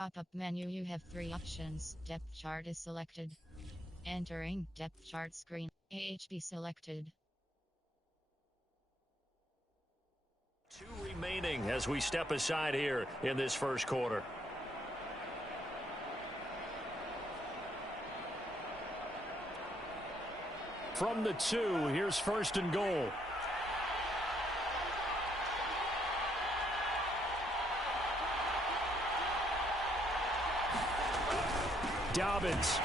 Pop-up menu, you have three options. Depth chart is selected. Entering depth chart screen. AHB selected. Two remaining as we step aside here in this first quarter. From the 2, here's first and goal. Dobbins.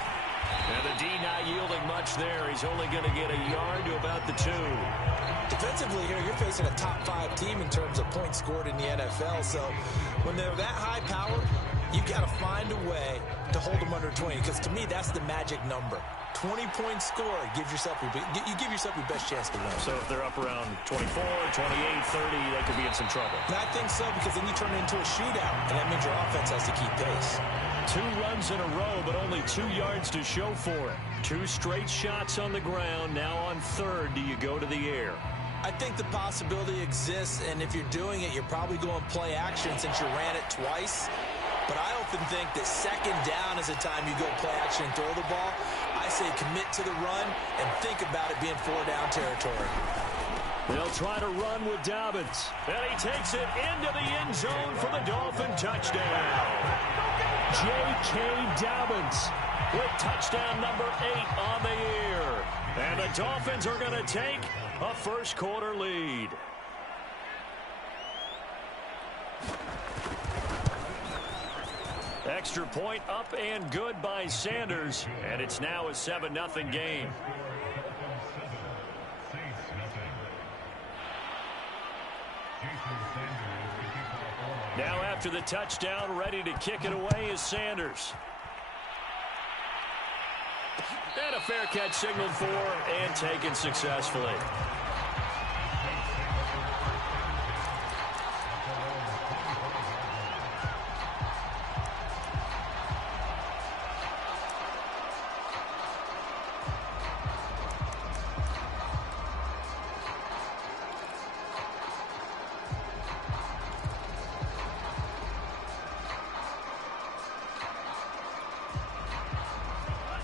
And the D not yielding much there. He's only going to get a yard to about the 2. Defensively here, you're facing a top-5 team in terms of points scored in the NFL. So when they're that high power, you've got to find a way to hold them under 20. Because to me, that's the magic number. 20-point score gives yourself you give yourself your best chance to win. So if they're up around 24, 28, 30, they could be in some trouble. And I think so, because then you turn it into a shootout, and that means your offense has to keep pace. 2 runs in a row, but only 2 yards to show for it. 2 straight shots on the ground. Now on third, do you go to the air? I think the possibility exists, and if you're doing it, you're probably going play action since you ran it twice. But I often think that second down is the time you go play action and throw the ball. I say commit to the run and think about it being 4-down territory. They'll try to run with Dobbins. And he takes it into the end zone for the Dolphin touchdown. J.K. Dobbins with touchdown number 8 on the year. And the Dolphins are going to take a first quarter lead. Extra point up and good by Sanders. And it's now a 7-0 game. Now after the touchdown, ready to kick it away is Sanders. And a fair catch signaled for and taken successfully.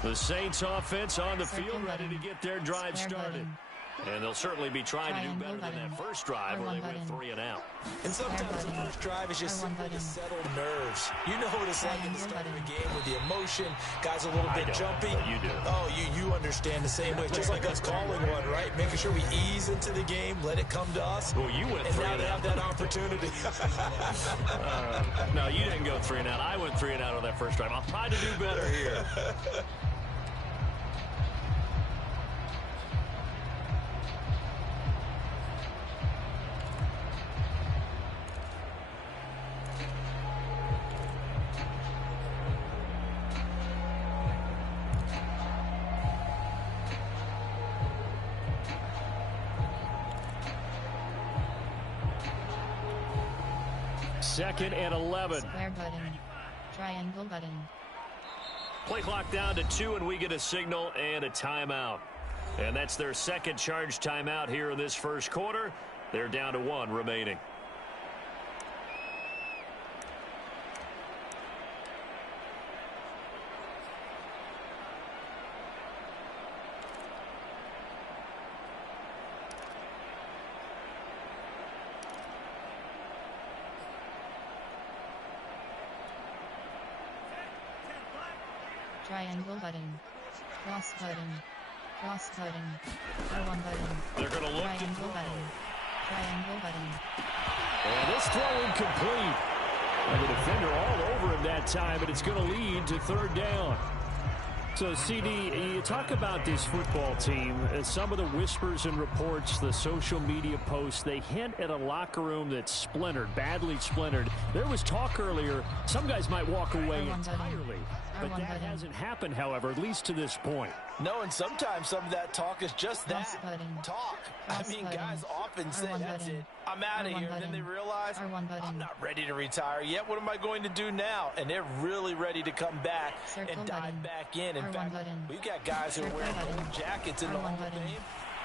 The Saints offense on the field ready to get their drive started. And they'll certainly be trying to do better than that first drive where they went 3 and out. And sometimes the first drive is just simply to settle nerves. You know what it's like at the start of a game with the emotion. Guys a little bit jumpy. You do. Oh, you understand the same way. Just like us calling one, right? Making sure we ease into the game, let it come to us. Well, you went 3 and out. And now they have that opportunity. No, you didn't go 3 and out. I went 3 and out on that first drive. I'll try to do better here. Second and 11. Square button. Triangle button. Play clock down to 2, and we get a signal and a timeout. And that's their second charge timeout here in this first quarter. They're down to 1 remaining. Triangle button. Cross button. Cross button. R1 button. They're going to look Triangle to throw. button. Triangle button. And this throw incomplete. And the defender all over him that time, but it's going to lead to third down. So, CD, you talk about this football team, some of the whispers and reports, the social media posts, they hint at a locker room that's splintered, badly splintered. There was talk earlier, some guys might walk away entirely. But that hasn't happened, however, at least to this point. No, and sometimes some of that talk is just that, talk. I mean, guys often say, that's it, I'm out of here. And then they realize, I'm not ready to retire yet. What am I going to do now? And they're really ready to come back and dive back in. In fact, we've got guys who are wearing gold jackets in the Hall of Fame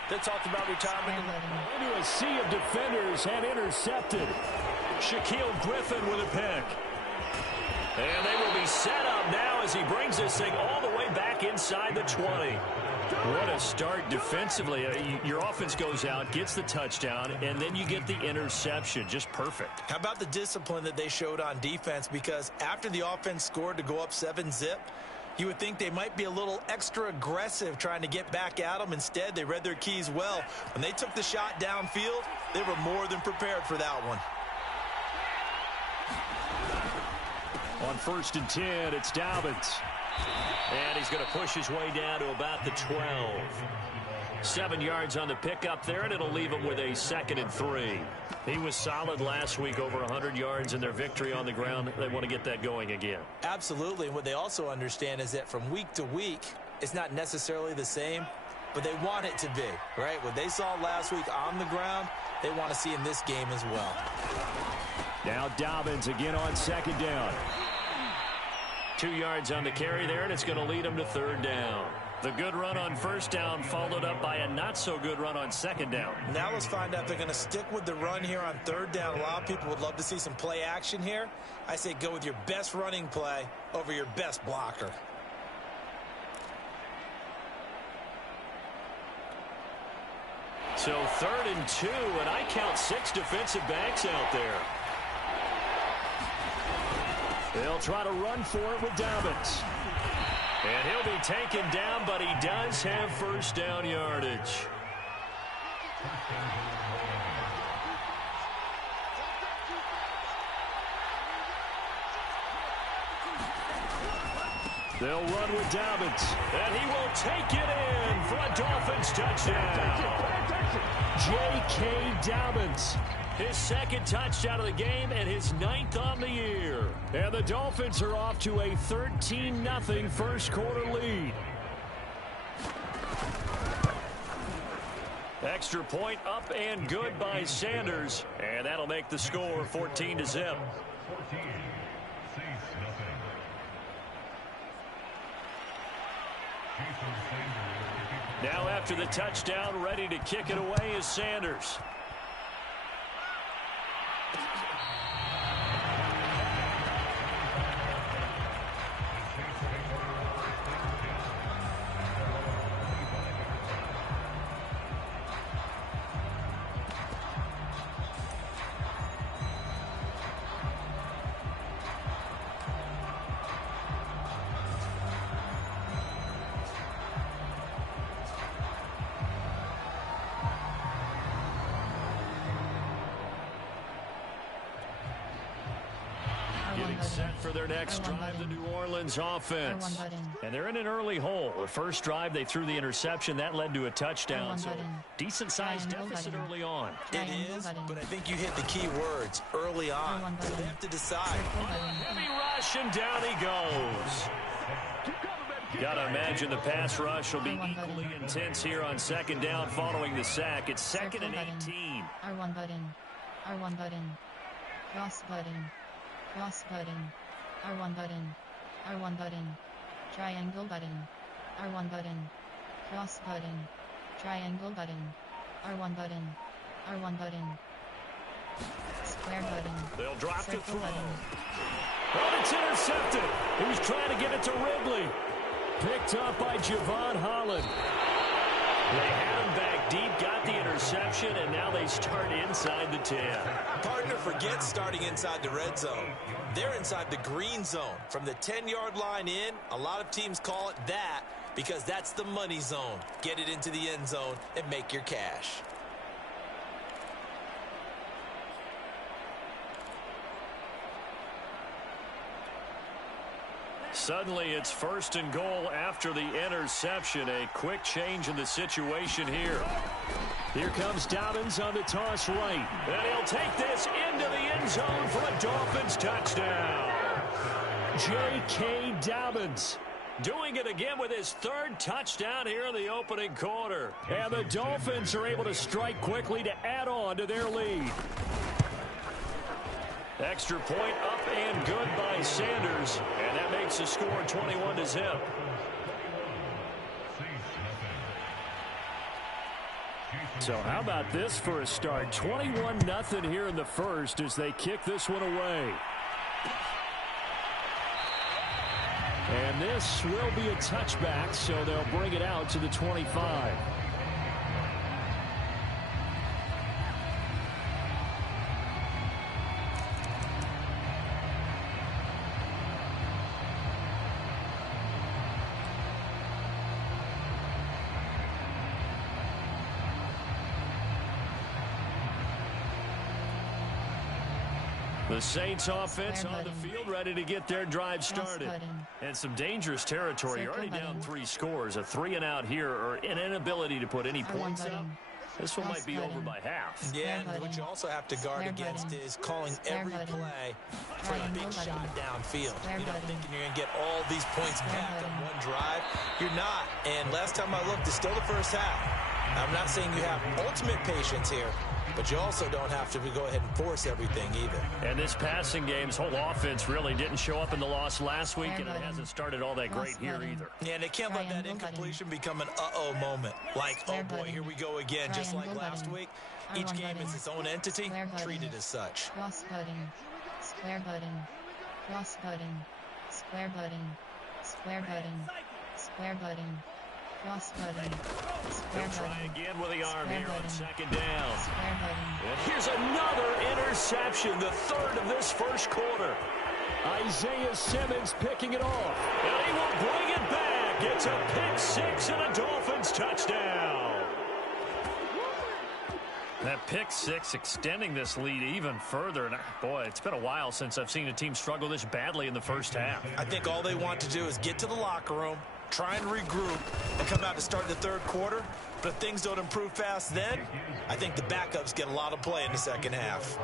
that talked about retirement. Into a sea of defenders and intercepted. Shaquille Griffin with a pick. And they will be set up now as he brings this thing all the way back inside the 20. What a start defensively. Your offense goes out, gets the touchdown, and then you get the interception. Just perfect. How about the discipline that they showed on defense? Because after the offense scored to go up 7-zip, you would think they might be a little extra aggressive trying to get back at them. Instead, they read their keys well. When they took the shot downfield, they were more than prepared for that one. On 1st and 10, it's Dobbins. And he's going to push his way down to about the 12. 7 yards on the pickup there, and it'll leave him with a 2nd and 3. He was solid last week, over 100 yards in their victory on the ground. They want to get that going again. Absolutely. And what they also understand is that from week to week, it's not necessarily the same, but they want it to be, right? What they saw last week on the ground, they want to see in this game as well. Now Dobbins again on 2nd down. 2 yards on the carry there, and it's going to lead him to 3rd down. The good run on 1st down followed up by a not-so-good run on 2nd down. Now let's find out if they're going to stick with the run here on 3rd down. A lot of people would love to see some play action here. I say go with your best running play over your best blocker. So 3rd and 2, and I count 6 defensive backs out there. They'll try to run for it with Dobbins. And he'll be taken down, but he does have 1st down yardage. They'll run with Dobbins, and he will take it in for a Dolphins touchdown. J.K. Dobbins, his 2nd touchdown of the game and his 9th on the year. And the Dolphins are off to a 13-0 first quarter lead. Extra point up and good by Sanders, and that'll make the score 14-0. Now after the touchdown, ready to kick it away is Sanders. Set for their next drive, the New Orleans offense. And they're in an early hole. The first drive, they threw the interception. That led to a touchdown. So decent-sized deficit early on. It is, but I think you hit the key words early on. So they have to decide. Heavy rush, and down he goes. Got to imagine the pass rush will be equally intense here on 2nd down following the sack. It's 2nd and 18. R1 button. R1 button. Cross button. Cross button. R1 button. R1 button. Triangle button. R1 button. Cross button. Triangle button. R1 button. R1 button. Square button. They'll drop to throw. Button. Oh, it's intercepted. He was trying to get it to Ridley. Picked up by Javon Holland. They had him back deep, got the interception, and now they start inside the 10. Partner, forget starting inside the red zone. They're inside the green zone. From the 10-yard line in, a lot of teams call it that because that's the money zone. Get it into the end zone and make your cash. Suddenly, it's 1st and goal after the interception. A quick change in the situation here. Here comes Dobbins on the toss right. And he'll take this into the end zone for a Dolphins touchdown. J.K. Dobbins doing it again with his 3rd touchdown here in the opening quarter. And the Dolphins are able to strike quickly to add on to their lead. Extra point up and good by Sanders, and that makes the score 21-0. So how about this for a start? 21-0 here in the first as they kick this one away. And this will be a touchback, so they'll bring it out to the 25. The Saints offense on the field ready to get their drive started. And some dangerous territory. You're already down 3 scores. A 3-and-out here or an inability to put any points up. This one might be over by half. Yeah, and what you also have to guard against is calling every play for a big shot downfield. You know, thinking you're going to get all these points back on one drive. You're not. And last time I looked, it's still the first half. I'm not saying you have ultimate patience here, but you also don't have to go ahead and force everything either. And this passing game's whole offense really didn't show up in the loss last week, and it hasn't started all that great here either. Yeah, and they can't let that incompletion become an uh-oh moment. Like, oh boy, here we go again, just like last week. Each game is its own entity, treated as such. Cross button, square button, cross button, square button, square button, square button. Cross button. They'll try again with the arm here on second down. And here's another interception, the third of this first quarter. Isaiah Simmons picking it off. And he will bring it back. It's a pick six and a Dolphins touchdown. That pick six extending this lead even further. And boy, it's been a while since I've seen a team struggle this badly in the first half. I think all they want to do is get to the locker room, try and regroup, and come out to start the third quarter. But if things don't improve fast then, I think the backups get a lot of play in the second half.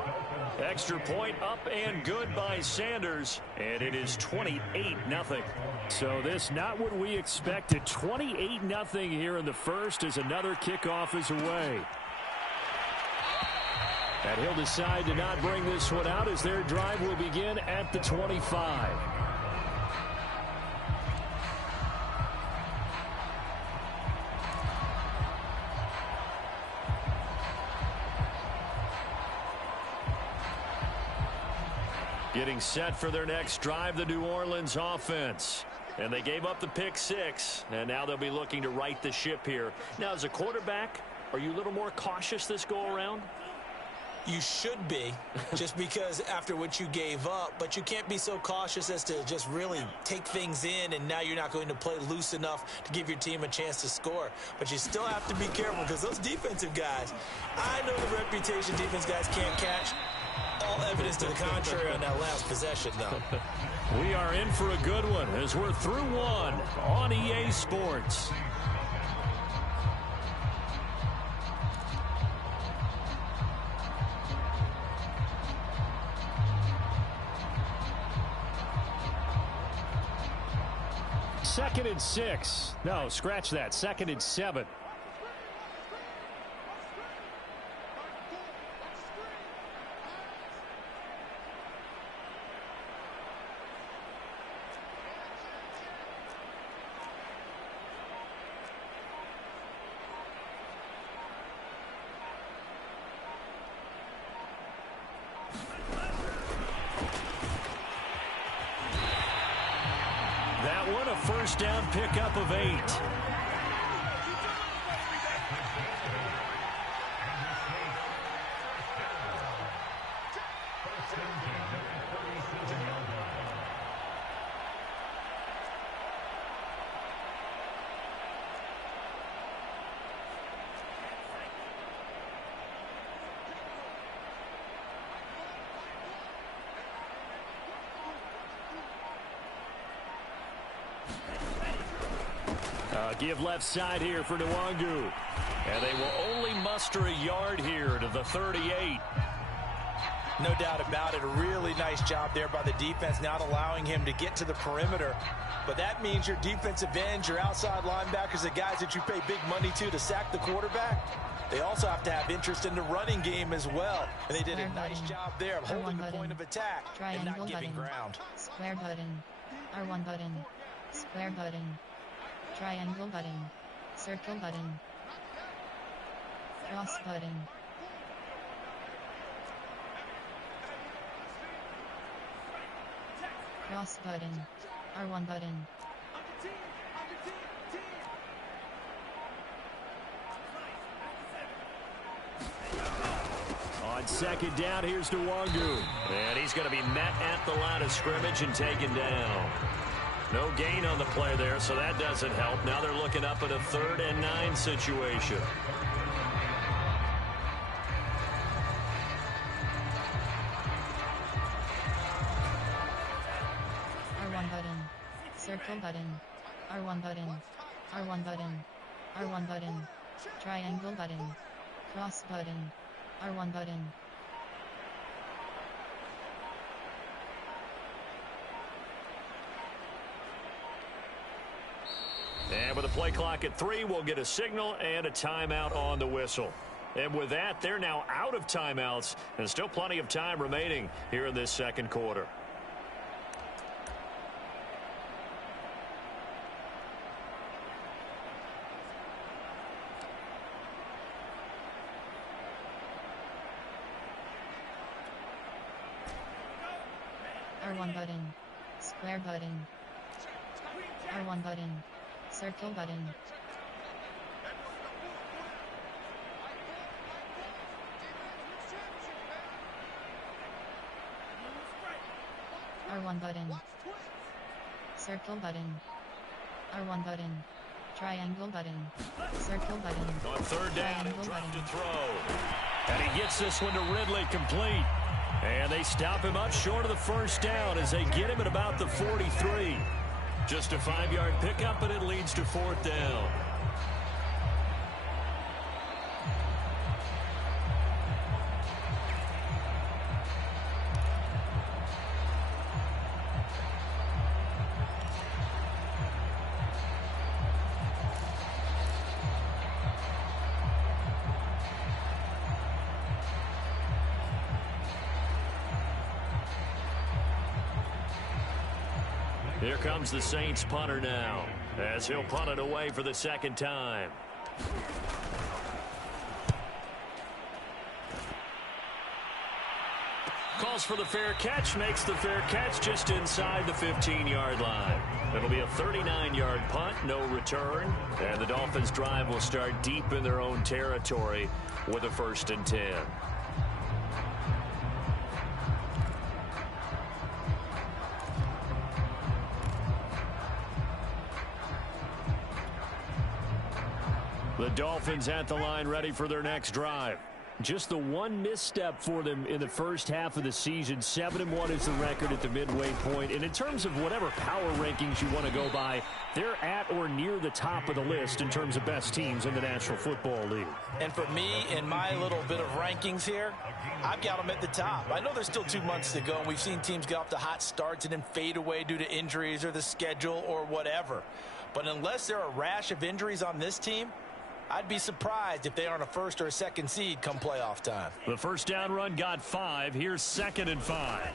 Extra point up and good by Sanders. And it is 28-0. So this not what we expected. 28-0 here in the first as another kickoff is away. And he'll decide to not bring this one out as their drive will begin at the 25. Getting set for their next drive, the New Orleans offense. And they gave up the pick six, and now they'll be looking to right the ship here. Now, as a quarterback, are you a little more cautious this go-around? You should be, just because after what you gave up, but you can't be so cautious as to just really take things in, and now you're not going to play loose enough to give your team a chance to score. But you still have to be careful because those defensive guys, I know the reputation defense guys can't catch. All evidence to the contrary on that last possession, though. We are in for a good one as we're through one on EA Sports. Second and 6. No, scratch that. Second and 7. First down pickup of 8. Give left side here for Nwangu. And they will only muster a yard here to the 38. No doubt about it. A really nice job there by the defense, not allowing him to get to the perimeter. But that means your defensive ends, your outside linebackers, the guys that you pay big money to sack the quarterback, they also have to have interest in the running game as well. And they did a nice job there of holding the point of attack and not giving ground. Square button. R1 button. Square button. Triangle button. Circle button. Cross button. Cross button. R1 button. On second down, here's Nwangu. And he's going to be met at the line of scrimmage and taken down. No gain on the play there, so that doesn't help. Now they're looking up at a 3rd and 9 situation. R1 button. Circle button. R1 button. R1 button. R1 button. Triangle button. Cross button. R1 button. And with the play clock at 3, we'll get a signal and a timeout on the whistle. And with that, they're now out of timeouts, and still plenty of time remaining here in this second quarter. R1 button. Square button. R1 button. Circle button. R1 button. Circle button. R1 button. Triangle button. Circle button. On 3rd down, Triangle trying button. to throw. And he gets this one to Ridley, complete. And they stop him up short of the 1st down as they get him at about the 43. Just a 5-yard pickup, and it leads to 4th down. Here comes the Saints punter now, as he'll punt it away for the 2nd time. Calls for the fair catch, makes the fair catch just inside the 15-yard line. It'll be a 39-yard punt, no return, and the Dolphins' drive will start deep in their own territory with a 1st and 10. The Dolphins at the line, ready for their next drive. Just the one misstep for them in the first half of the season. 7-1 is the record at the midway point. And in terms of whatever power rankings you want to go by, they're at or near the top of the list in terms of best teams in the National Football League. And for me, in my little bit of rankings here, I've got them at the top. I know there's still 2 months to go, and we've seen teams get off to hot starts and then fade away due to injuries or the schedule or whatever. But unless there are a rash of injuries on this team, I'd be surprised if they aren't a 1st or a 2nd seed come playoff time. The 1st down run got 5. Here's 2nd and 5.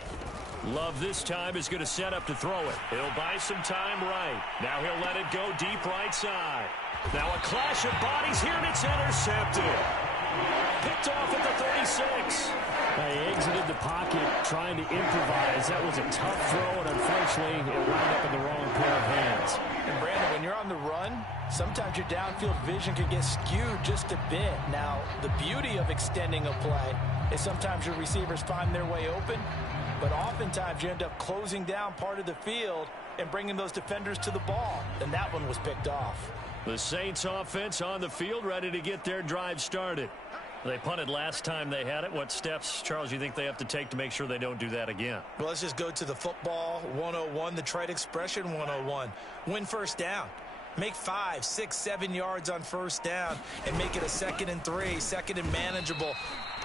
Love this time is going to set up to throw it. He'll buy some time right. Now he'll let it go deep right side. Now a clash of bodies here, and it's intercepted. Picked off at the 36. They exited the pocket trying to improvise. That was a tough throw, and unfortunately, it wound up in the wrong pair of hands. And Brandon, when you're on the run, sometimes your downfield vision can get skewed just a bit. Now, the beauty of extending a play is sometimes your receivers find their way open, but oftentimes you end up closing down part of the field and bringing those defenders to the ball, and that one was picked off. The Saints offense on the field, ready to get their drive started. They punted last time they had it. What steps, Charles, you think they have to take to make sure they don't do that again? Well, let's just go to the football 101, the trade expression 101. Win 1st down. Make 5, 6, 7 yards on 1st down and make it a 2nd and 3, 2nd and manageable.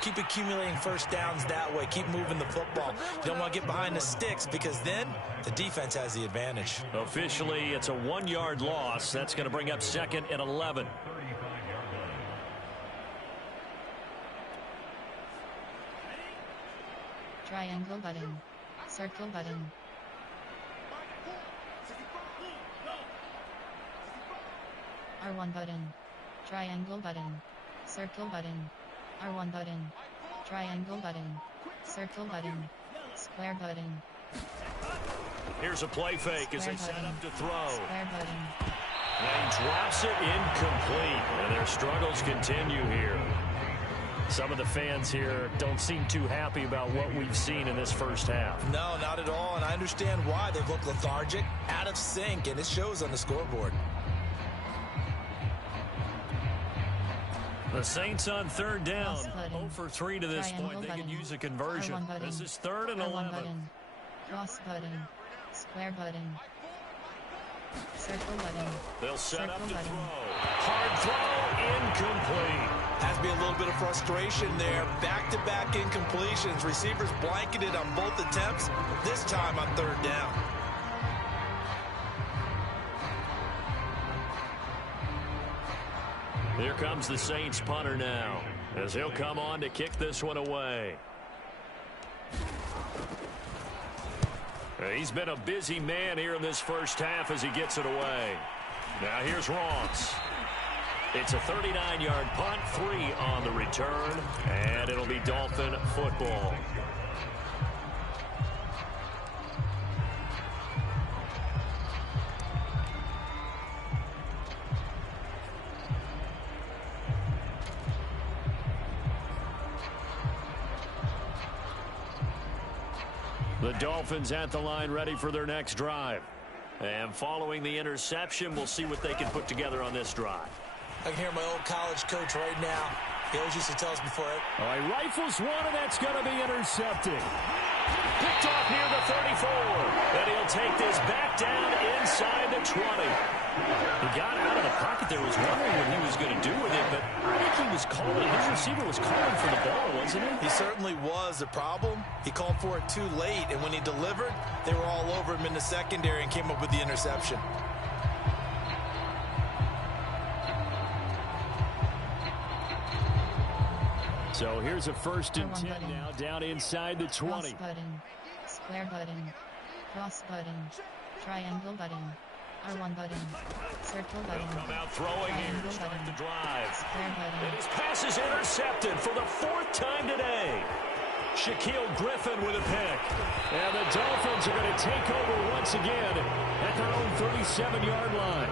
Keep accumulating 1st downs that way. Keep moving the football. You don't want to get behind the sticks because then the defense has the advantage. Officially, it's a 1-yard loss. That's going to bring up 2nd and 11. Triangle button. Circle button. R1 button. Triangle button. Circle button. R1 button. Triangle button. Circle button. Square button. Here's a play fake as they set up to throw. Button. And he drops it incomplete. And their struggles continue here. Some of the fans here don't seem too happy about what we've seen in this first half. No, not at all, and I understand why. They've looked lethargic, out of sync, and it shows on the scoreboard. The Saints on third down. 0 for 3 to this point. They can use a conversion. This is 3rd and 11. Button. Cross button. Square button. Circle button. They'll set Circle up to button. throw. Hard throw, incomplete. Has to be a little bit of frustration there. Back-to-back incompletions. Receivers blanketed on both attempts, this time on 3rd down. Here comes the Saints punter now, as he'll come on to kick this one away. He's been a busy man here in this first half as he gets it away. Now here's Ross. It's a 39-yard punt, 3 on the return, and it'll be Dolphin football. The Dolphins at the line ready for their next drive. And following the interception, we'll see what they can put together on this drive. I can hear my old college coach right now. He always used to tell us before it. All right, rifles one, and that's going to be intercepted. Picked off near the 34. And he'll take this back down inside the 20. He got out of the pocket there, was wondering what he was going to do with it, but I think he was calling. His receiver was calling for the ball, wasn't he? He certainly was. The problem, he called for it too late, and when he delivered, they were all over him in the secondary and came up with the interception. So here's a 1st and 10 now, down inside the 20. Cross button. Square button. Cross button. Triangle button. R1 button. Circle button. Come out throwing here Triangle to start button. the drive. Square button. And his pass is intercepted for the 4th time today. Shaquille Griffin with a pick. And the Dolphins are going to take over once again at their own 37-yard line.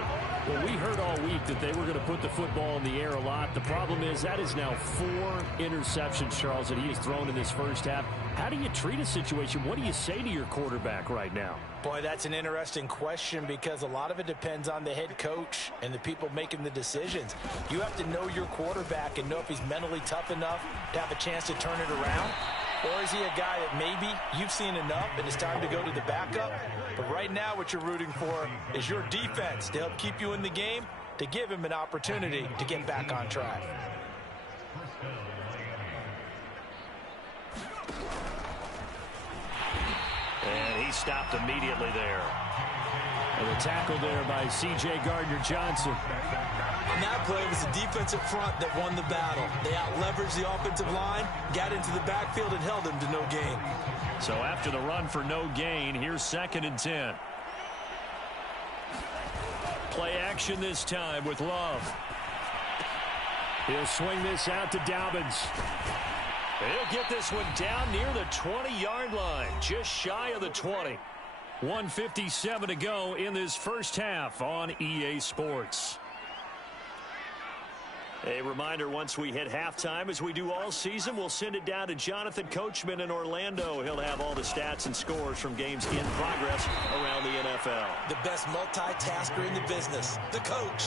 Well, we heard all week that they were going to put the football in the air a lot. The problem is that is now 4 interceptions, Charles, that he has thrown in this first half. How do you treat a situation? What do you say to your quarterback right now? Boy, that's an interesting question because a lot of it depends on the head coach and the people making the decisions. You have to know your quarterback and know if he's mentally tough enough to have a chance to turn it around. Or is he a guy that maybe you've seen enough and it's time to go to the backup? But right now what you're rooting for is your defense to help keep you in the game, to give him an opportunity to get back on track. And he stopped immediately there. And the tackle there by C.J. Gardner-Johnson. On that play, it was the defensive front that won the battle. They out-leveraged the offensive line, got into the backfield, and held them to no gain. So after the run for no gain, here's 2nd and 10. Play action this time with Love. He'll swing this out to Dobbins. He'll get this one down near the 20-yard line, just shy of the 20. 1:57 to go in this first half on EA Sports. A reminder, once we hit halftime, as we do all season, we'll send it down to Jonathan Coachman in Orlando. He'll have all the stats and scores from games in progress around the NFL. The best multitasker in the business, the coach.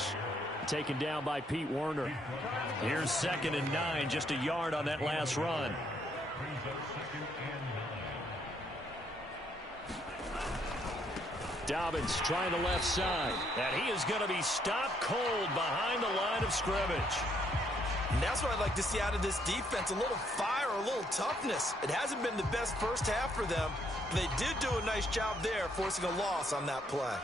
Taken down by Pete Werner. Here's 2nd and 9, just a yard on that last run. Dobbins trying the left side. And he is going to be stopped cold behind the line of scrimmage. And that's what I'd like to see out of this defense, a little fire, a little toughness. It hasn't been the best first half for them, but they did do a nice job there, forcing a loss on that play.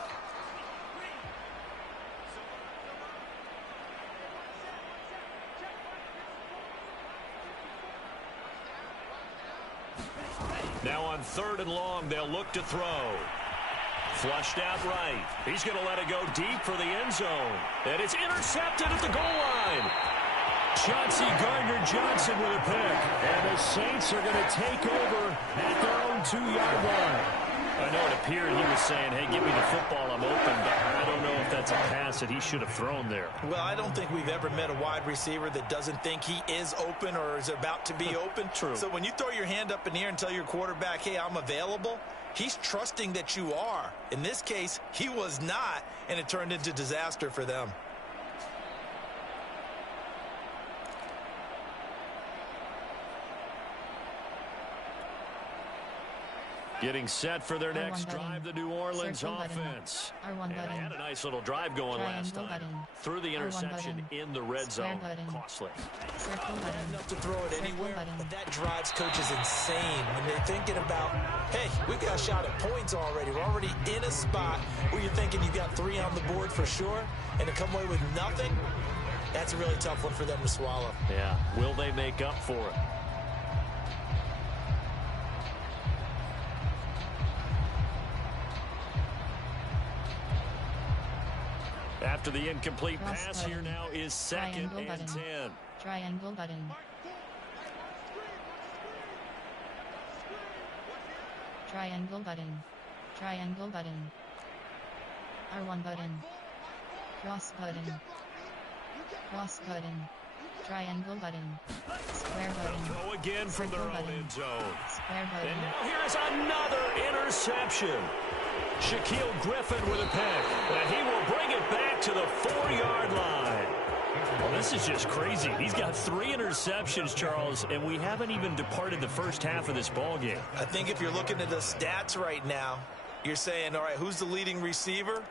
Now on 3rd and long, they'll look to throw. Flushed out right. He's going to let it go deep for the end zone. And it's intercepted at the goal line. Chauncey Gardner-Johnson with a pick. And the Saints are going to take over at their own 2-yard line. I know it appeared he was saying, hey, give me the football, I'm open, but I don't know if that's a pass that he should have thrown there. Well, I don't think we've ever met a wide receiver that doesn't think he is open or is about to be open. True. So when you throw your hand up in the air and tell your quarterback, hey, I'm available, he's trusting that you are. In this case, he was not, and it turned into disaster for them. Getting set for their next drive, the New Orleans offense. And they had a nice little drive going last time. Through the interception in the red zone. Costly. Enough to throw it anywhere, but that drives coaches insane when they're thinking about, hey, we've got a shot at points already. We're already in a spot where you're thinking you've got 3 on the board for sure, and to come away with nothing, that's a really tough one for them to swallow. Yeah, will they make up for it? After the incomplete pass, here now is 2nd and 10. Triangle button. Triangle button. Triangle button. R1 button. Cross button. Cross button. Triangle button. Square button. Go again from their own end zone. Square button. And now here is another interception. Shaquille Griffin with a pick, and he will bring it back to the 4-yard line. Well, this is just crazy. He's got 3 interceptions, Charles, and we haven't even departed the first half of this ball game. I think if you're looking at the stats right now, you're saying, all right, who's the leading receiver?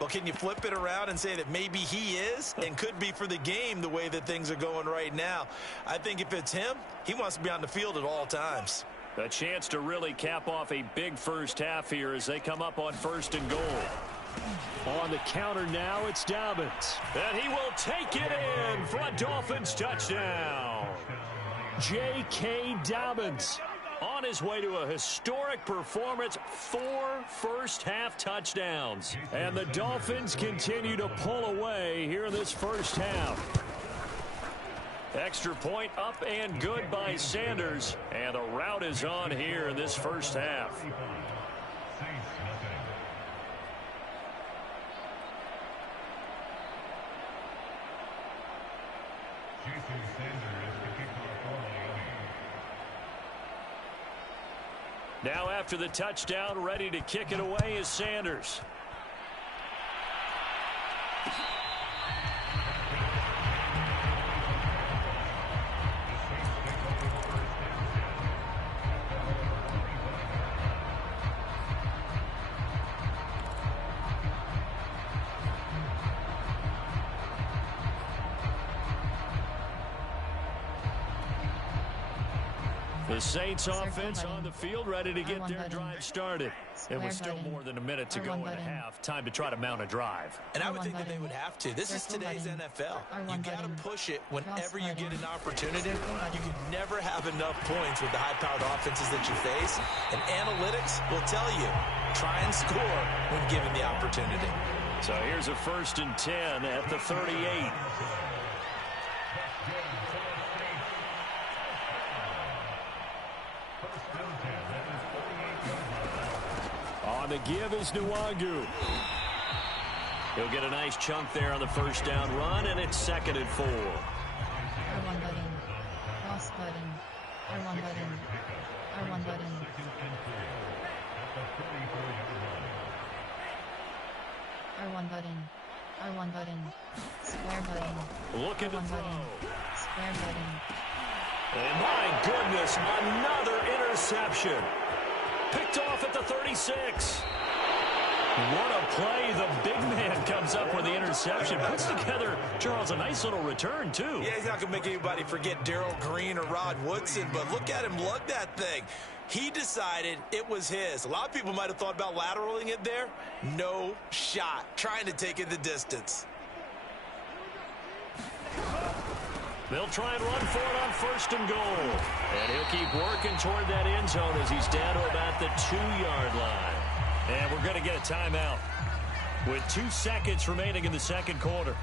Well, can you flip it around and say that maybe he is and could be for the game the way that things are going right now? I think if it's him, he wants to be on the field at all times. A chance to really cap off a big first half here as they come up on 1st and goal. On the counter now, it's Dobbins. And he will take it in for a Dolphins touchdown. J.K. Dobbins on his way to a historic performance, 4 first-half touchdowns. And the Dolphins continue to pull away here in this first half. Extra point up and good by Sanders. And the route is on here in this first half. Now after the touchdown, ready to kick it away is Sanders. The Saints offense on the field ready to get their drive started. And with still more than a minute to go in the half, time to try to mount a drive. And I would think that they would have to. This is today's NFL. You got to push it whenever you get an opportunity. You can never have enough points with the high-powered offenses that you face. And analytics will tell you, try and score when given the opportunity. So here's a 1st and 10 at the 38. On the give is Nwangu. He'll get a nice chunk there on the first down run, and it's 2nd and 4. R1 button. Cross button. R1 button. R1 button. R1 button. R1 button. Square button. Looking to throw. Square button. And my goodness, another interception. Picked off at the 36. What a play. The big man comes up with the interception. Puts together, Charles, a nice little return, too. Yeah, he's not going to make anybody forget Darrell Green or Rod Woodson, but look at him lug that thing. He decided it was his. A lot of people might have thought about lateraling it there. No shot. Trying to take it the distance. They'll try and run for it on 1st and goal. And he'll keep working toward that end zone as he's down to about the 2-yard line. And we're going to get a timeout with 2 seconds remaining in the 2nd quarter.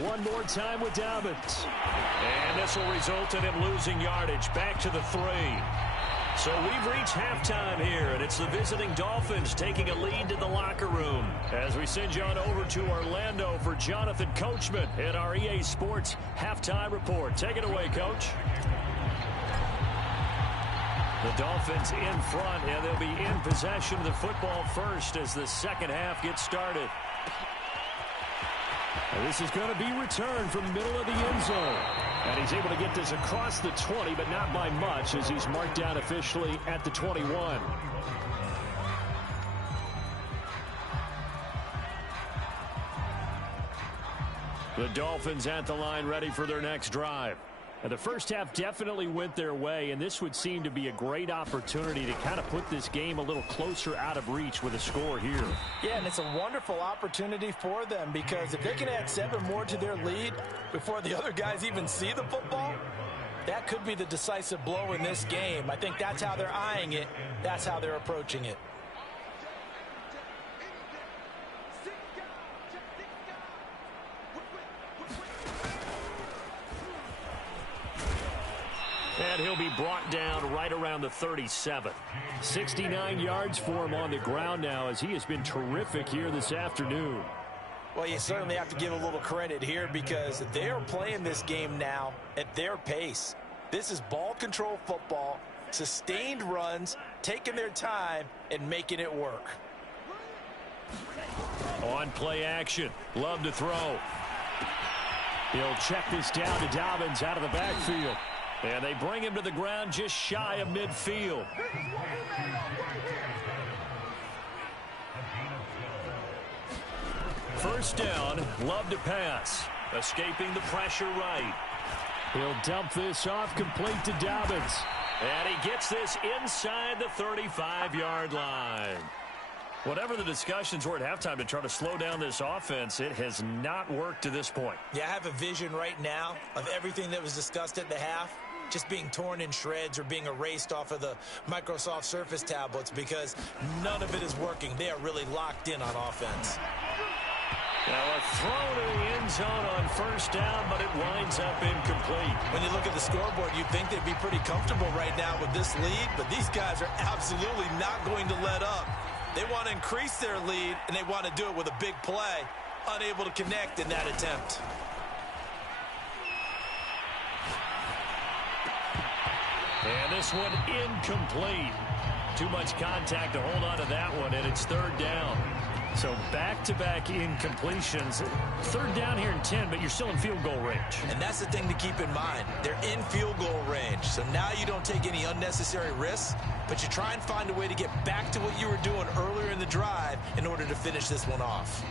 One more time with Dobbins. And this will result in him losing yardage. Back to the 3. So we've reached halftime here, and it's the visiting Dolphins taking a lead to the locker room. As we send you on over to Orlando for Jonathan Coachman in our EA Sports Halftime Report. Take it away, Coach. The Dolphins in front, and they'll be in possession of the football first as the second half gets started. And this is going to be returned from the middle of the end zone. And he's able to get this across the 20, but not by much as he's marked down officially at the 21. The Dolphins at the line ready for their next drive. And the first half definitely went their way, and this would seem to be a great opportunity to kind of put this game a little closer out of reach with a score here. Yeah, and it's a wonderful opportunity for them because if they can add 7 more to their lead before the other guys even see the football, that could be the decisive blow in this game. I think that's how they're eyeing it. That's how they're approaching it. And he'll be brought down right around the 37. 69 yards for him on the ground now as he has been terrific here this afternoon. Well, you certainly have to give a little credit here because they are playing this game now at their pace. This is ball control football, sustained runs, taking their time, and making it work. On play action, Love to throw. He'll check this down to Dobbins out of the backfield. And they bring him to the ground just shy of midfield. First down, Love to pass. Escaping the pressure right. He'll dump this off complete to Dobbins. And he gets this inside the 35-yard line. Whatever the discussions were at halftime to try to slow down this offense, it has not worked to this point. Yeah, I have a vision right now of everything that was discussed at the half just being torn in shreds or being erased off of the Microsoft Surface tablets because none of it is working. They are really locked in on offense. Now a throw to the end zone on first down, but it winds up incomplete. When you look at the scoreboard, you'd think they'd be pretty comfortable right now with this lead, but these guys are absolutely not going to let up. They want to increase their lead, and they want to do it with a big play. Unable to connect in that attempt. And this one incomplete. Too much contact to hold on to that one, and it's third down. So back-to-back incompletions. Third down here in 10, but you're still in field goal range. And that's the thing to keep in mind. They're in field goal range. So now you don't take any unnecessary risks, but you try and find a way to get back to what you were doing earlier in the drive in order to finish this one off.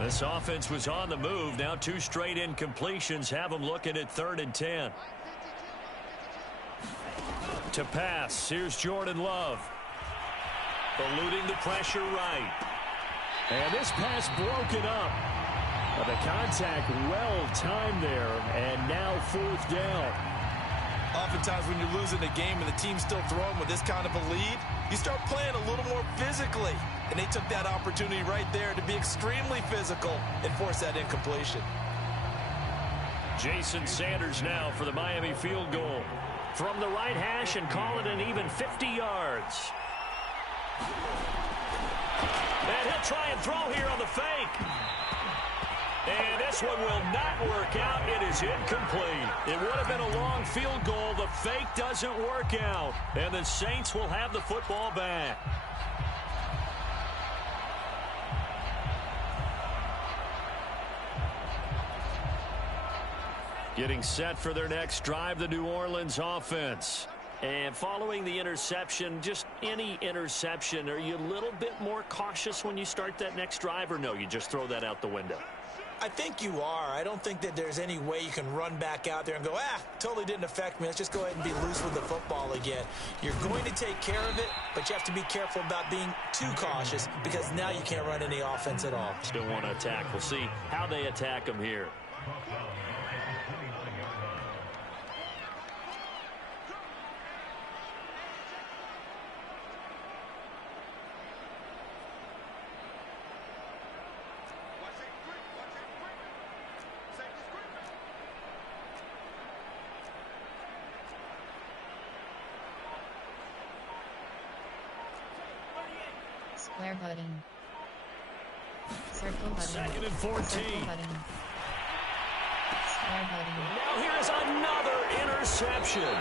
This offense was on the move. Now 2 straight incompletions have them looking at 3rd and 10. To pass, here's Jordan Love. Eluding the pressure right. And this pass broken up. The contact well timed there, and now 4th down. Oftentimes when you're losing a game and the team's still throwing with this kind of a lead, you start playing a little more physically. And they took that opportunity right there to be extremely physical and force that incompletion. Jason Sanders now for the Miami field goal. From the right hash and call it an even 50 yards. And he'll try and throw here on the fake. And this one will not work out. It is incomplete. It would have been a long field goal. The fake doesn't work out. And the Saints will have the football back. Getting set for their next drive, the New Orleans offense. And following the interception, just any interception, are you a little bit more cautious when you start that next drive, or no, you just throw that out the window? I think you are. I don't think that there's any way you can run back out there and go, totally didn't affect me. Let's just go ahead and be loose with the football again. You're going to take care of it, but you have to be careful about being too cautious because now you can't run any offense at all. Still want to attack. We'll see how they attack them here. Square button. Circle button. 2nd and 14. Circle button. Square button. Now here's another interception.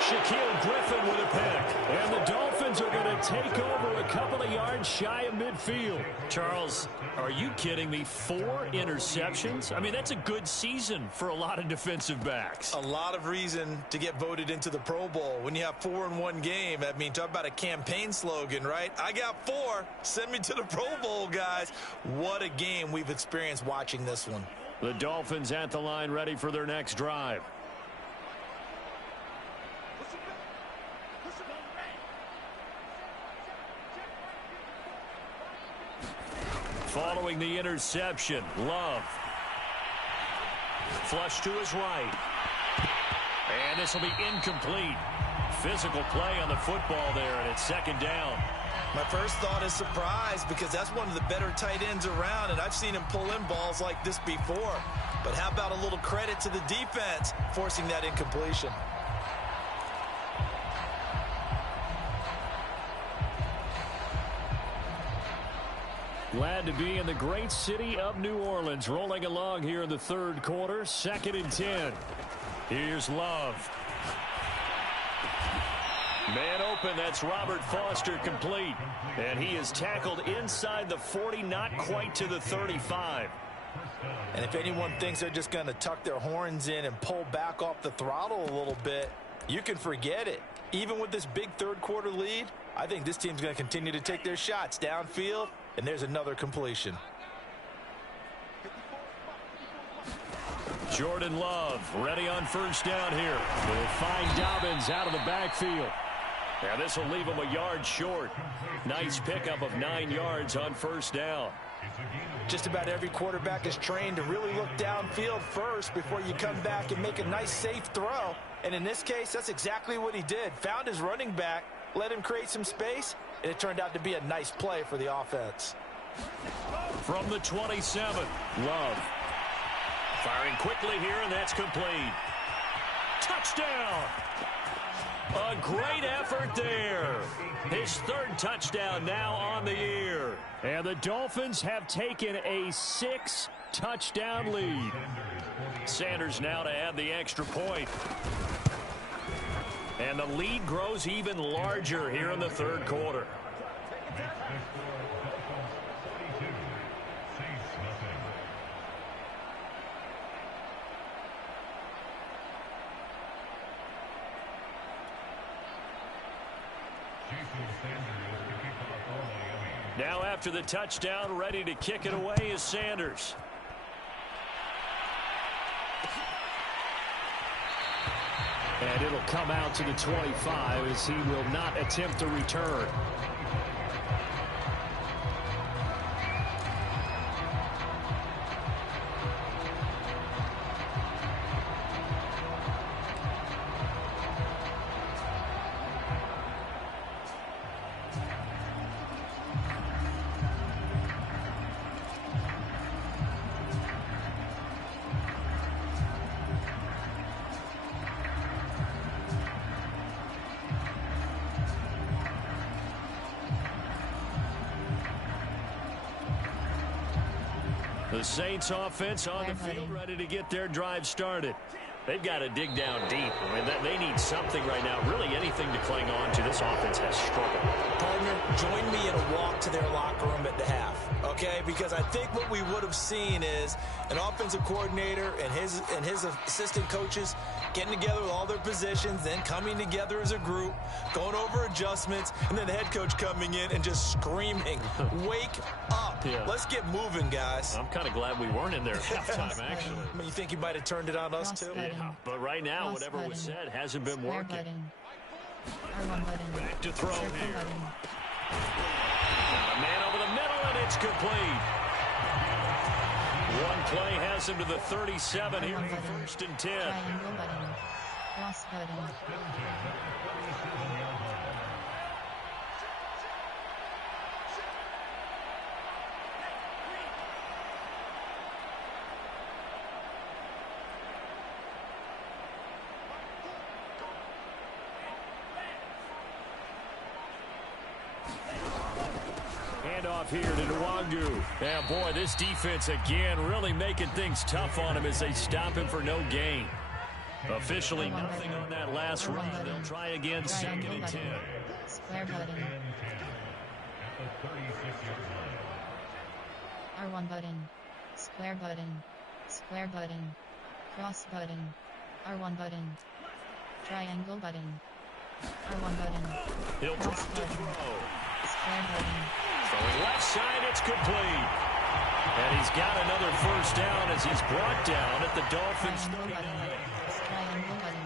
Shaquille Griffin with a pick. And the Dolphins are going to take over a couple of yards shy of midfield. Charles, are you kidding me? 4 interceptions? I mean, that's a good season for a lot of defensive backs. A lot of reason to get voted into the Pro Bowl. When you have 4 in one game, I mean, talk about a campaign slogan, right? I got 4. Send me to the Pro Bowl, guys. What a game we've experienced watching this one. The Dolphins at the line ready for their next drive. Following the interception, Love. Flush to his right. And this will be incomplete. Physical play on the football there, and it's 2nd down. My first thought is surprise, because that's one of the better tight ends around, and I've seen him pull in balls like this before. But how about a little credit to the defense forcing that incompletion? Glad to be in the great city of New Orleans, rolling along here in the 3rd quarter, 2nd and 10. Here's Love. Man open, that's Robert Foster complete. And he is tackled inside the 40, not quite to the 35. And if anyone thinks they're just going to tuck their horns in and pull back off the throttle a little bit, you can forget it. Even with this big 3rd quarter lead, I think this team's going to continue to take their shots downfield, and there's another completion. Jordan Love ready on 1st down here. They'll find Dobbins out of the backfield. Now this will leave him a yard short. Nice pickup of 9 yards on 1st down. Just about every quarterback is trained to really look downfield first before you come back and make a nice safe throw. And in this case, that's exactly what he did. Found his running back, let him create some space, and it turned out to be a nice play for the offense. From the 27, Love. Firing quickly here, and that's complete. Touchdown! A great effort there. His 3rd touchdown now on the year. And the Dolphins have taken a 6-touchdown lead. Sanders now to add the extra point. And the lead grows even larger here in the 3rd quarter. Now after the touchdown, ready to kick it away is Sanders. And it'll come out to the 25 as he will not attempt to return. The Saints offense on the field ready to get their drive started. They've got to dig down deep. I mean, they need something right now, really anything to cling on to. This offense has struggled. Partner, join me in a walk to their locker room at the half, okay? Because I think what we would have seen is an offensive coordinator and his assistant coaches getting together with all their positions, then coming together as a group, going over adjustments, and then the head coach coming in and just screaming, wake up. Yeah. Let's get moving, guys. I'm kind of glad we weren't in there at halftime, actually. I mean, you think he might have turned it on us, too? Yeah, but right now, whatever was said hasn't been working. Back to throw here. A man over the middle, and it's complete. One play has him to the 37 here for 1st and 10. Cross button. handoff here to Nwangu. Yeah, boy, this defense again really making things tough on him as they stop him for no gain. Officially nothing on that last run. They'll try again, 2nd and 10. Square button. R1 button. Square button. Square button. Cross button. R1 button. Triangle button. R1 button. He'll drop Cross to button. throw. Square button. Throwing left side, it's complete. And he's got another first down as he's brought down at the Dolphins' Triangle 39. button. Triangle button.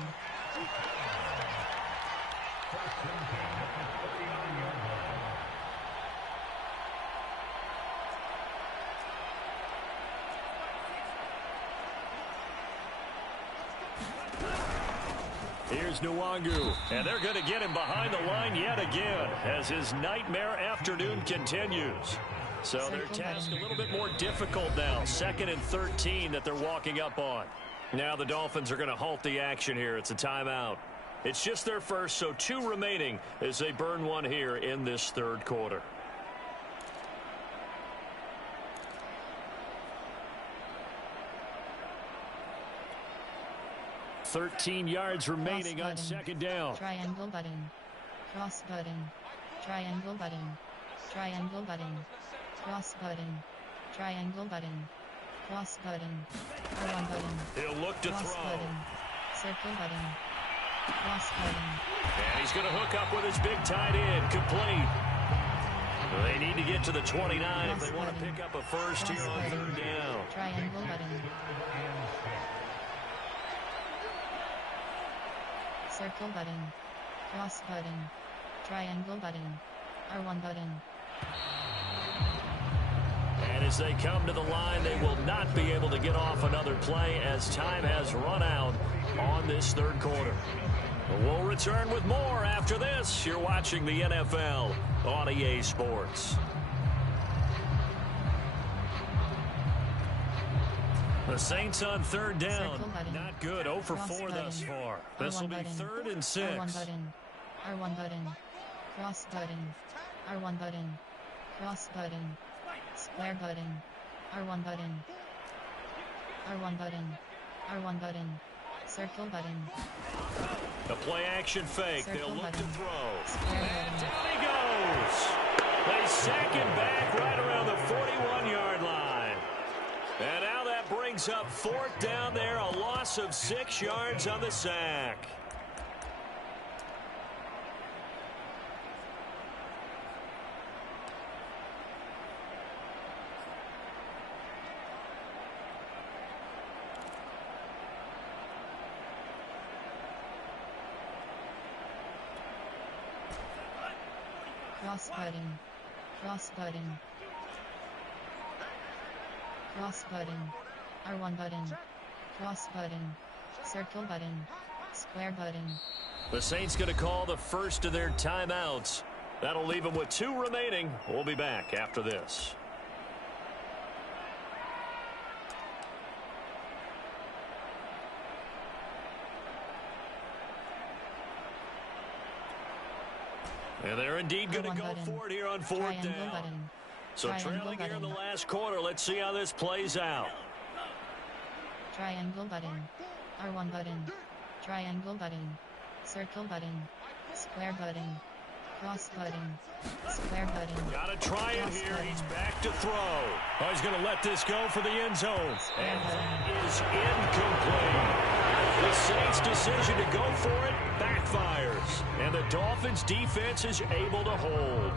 Here's Nwangu, and they're going to get him behind the line yet again as his nightmare afternoon continues. So their task a little bit more difficult now. 2nd and 13 that they're walking up on. Now the Dolphins are going to halt the action here. It's a timeout. It's just their first, so 2 remaining as they burn one here in this 3rd quarter. $13 yards remaining on 2nd down. Triangle button. Cross button. Triangle button. Triangle button. Cross button. Triangle button. Cross button. R1 button. He'll look to Cross throw. button. Circle button. Cross button. And he's going to hook up with his big tight end. Complete. They need to get to the 29 if they want to pick up a first here on 3rd down. Triangle button. Circle button. Cross button. Triangle button. R1 button. And as they come to the line, they will not be able to get off another play as time has run out on this 3rd quarter. We'll return with more after this. You're watching the NFL on EA Sports. The Saints on 3rd down. Not good. 0 for 4 thus far. This will be 3rd and 6. R1 button. R1 button. Cross button. R1 button. Cross button. Square button. R1 button. R1 button. R1 button. Circle button. The play action fake. Circle They'll look button. to throw. Square And button. down he goes. They sack him back right around the 41-yard line. And now that brings up 4th down there. A loss of 6 yards on the sack. Cross button. Cross button. Cross button. R1 button. Cross button. Circle button. Square button. The Saints going to call the first of their timeouts. That'll leave them with 2 remaining. We'll be back after this. And they're indeed going to go for it here on 4th down. Button. So trailing here in the last quarter. Let's see how this plays out. Triangle button. R1 button. Triangle button. Circle button. Square button. Cross button. Square button. Got to try it here. Button. He's back to throw. Oh, he's going to let this go for the end zone. And that is incomplete. The Saints' decision to go for it backfires. And the Dolphins' defense is able to hold.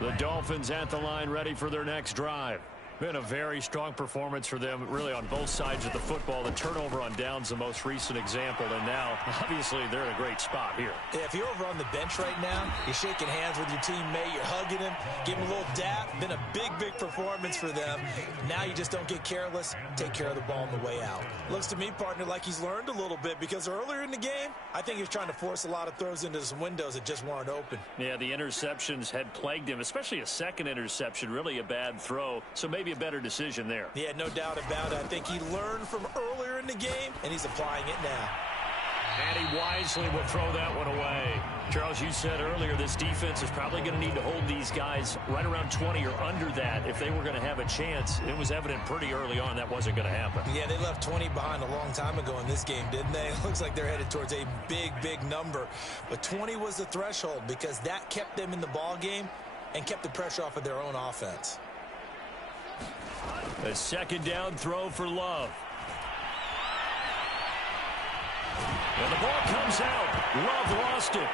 The Dolphins at the line ready for their next drive. Been a very strong performance for them, really, on both sides of the football. The turnover on downs, the most recent example, and now, obviously, they're in a great spot here. Yeah, if you're over on the bench right now, you're shaking hands with your teammate, you're hugging him, giving him a little dap. Been a big, big performance for them. Now you just don't get careless, take care of the ball on the way out. Looks to me, partner, like he's learned a little bit, because earlier in the game, I think he was trying to force a lot of throws into some windows that just weren't open. Yeah, the interceptions had plagued him, especially a second interception, really a bad throw. So maybe maybe a better decision there. Yeah, no doubt about it. I think he learned from earlier in the game, and he's applying it now. And he wisely will throw that one away. Charles, you said earlier this defense is probably going to need to hold these guys right around 20 or under that if they were going to have a chance. It was evident pretty early on that wasn't going to happen. Yeah, they left 20 behind a long time ago in this game, didn't they? It looks like they're headed towards a big, big number. But 20 was the threshold because that kept them in the ball game and kept the pressure off of their own offense. A second down throw for Love. And the ball comes out. Love lost it.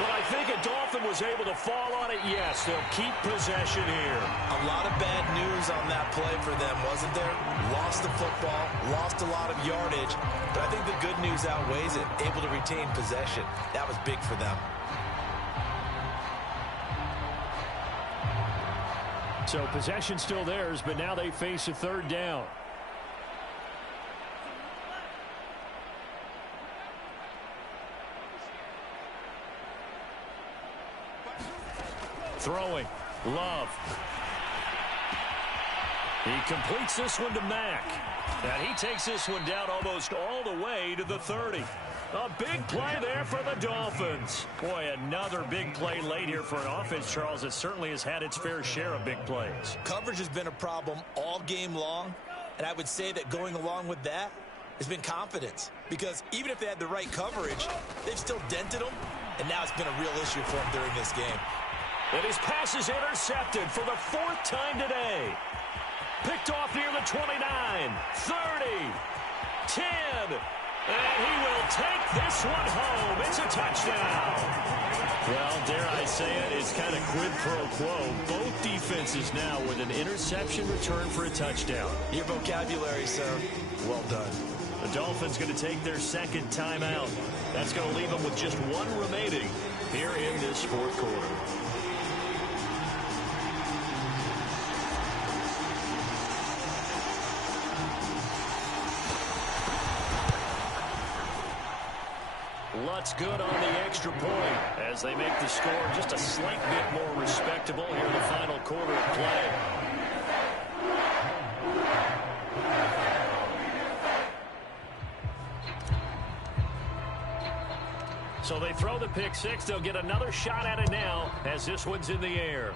But I think a Dolphin was able to fall on it. Yes, they'll keep possession here. A lot of bad news on that play for them, wasn't there? Lost the football, lost a lot of yardage. But I think the good news outweighs it. Able to retain possession. That was big for them. So possession still theirs, but now they face a third down. Throwing. Love. He completes this one to Mack. And he takes this one down almost all the way to the 30. A big play there for the Dolphins. Boy, another big play late here for an offense, Charles, that certainly has had its fair share of big plays. Coverage has been a problem all game long, and I would say that going along with that has been confidence. Because even if they had the right coverage, they've still dented them, and now it's been a real issue for them during this game. And his pass is intercepted for the fourth time today. Picked off near the 29, 30, 10. And he will take this one home. It's a touchdown. Well, dare I say it, it's kind of quid pro quo. Both defenses now with an interception return for a touchdown. Your vocabulary, sir. Well done. The Dolphins going to take their second timeout. That's going to leave them with just one remaining here in this fourth quarter. Lutz good on the extra point as they make the score just a slight bit more respectable here in the final quarter of play. So they throw the pick six. They'll get another shot at it now as this one's in the air.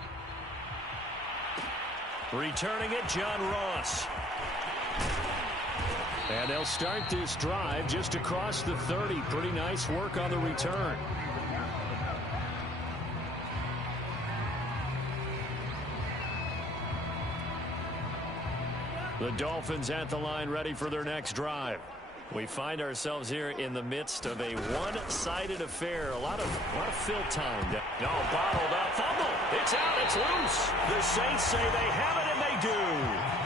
Returning it, John Ross. And they'll start this drive just across the 30. Pretty nice work on the return. The Dolphins at the line ready for their next drive. We find ourselves here in the midst of a one-sided affair. A lot of fill time. No, bottled up. Fumble. It's out. It's loose. The Saints say they have it, and they do.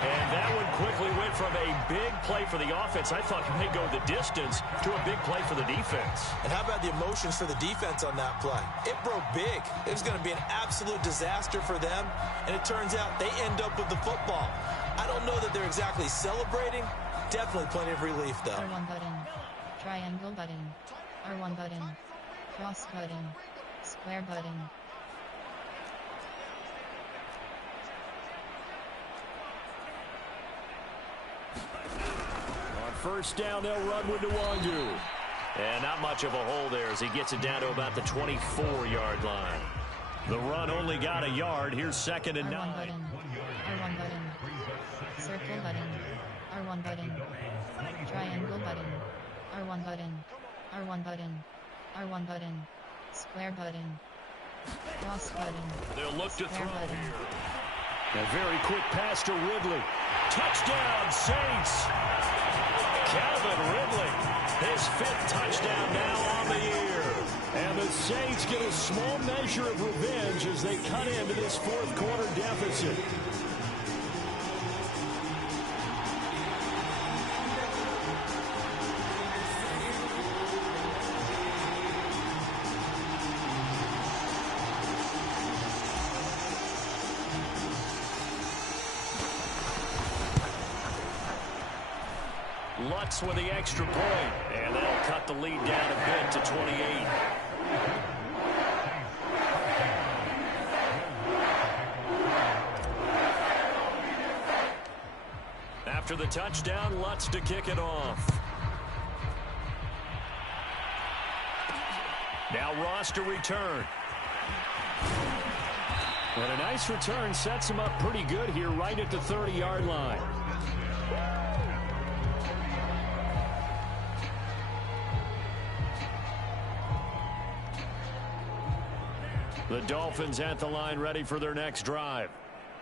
And that one quickly went from a big play for the offense, I thought it may go the distance, to a big play for the defense. And how about the emotions for the defense on that play? It broke big. It was going to be an absolute disaster for them, and it turns out they end up with the football. I don't know that they're exactly celebrating. Definitely plenty of relief, though. R1 button. Triangle button. R1 button. Cross button. Square button. On first down, they'll run with Nwangu. And not much of a hole there as he gets it down to about the 24-yard line. The run only got a yard. Here's second and 9. R1 button. R1 button. Circle button. R1 button. Triangle button. R1 button. R1 button. R1 button. Square button. Cross button. They'll look to throw button. here. A very quick pass to Ridley. Touchdown, Saints. Calvin Ridley. His 5th touchdown now on the year. And the Saints get a small measure of revenge as they cut into this fourth quarter deficit. Lutz with the extra point, and that'll cut the lead down a bit to 28. after the touchdown, Lutz to kick it off. Now Ross to return. And a nice return sets him up pretty good here right at the 30-yard line. The Dolphins at the line ready for their next drive.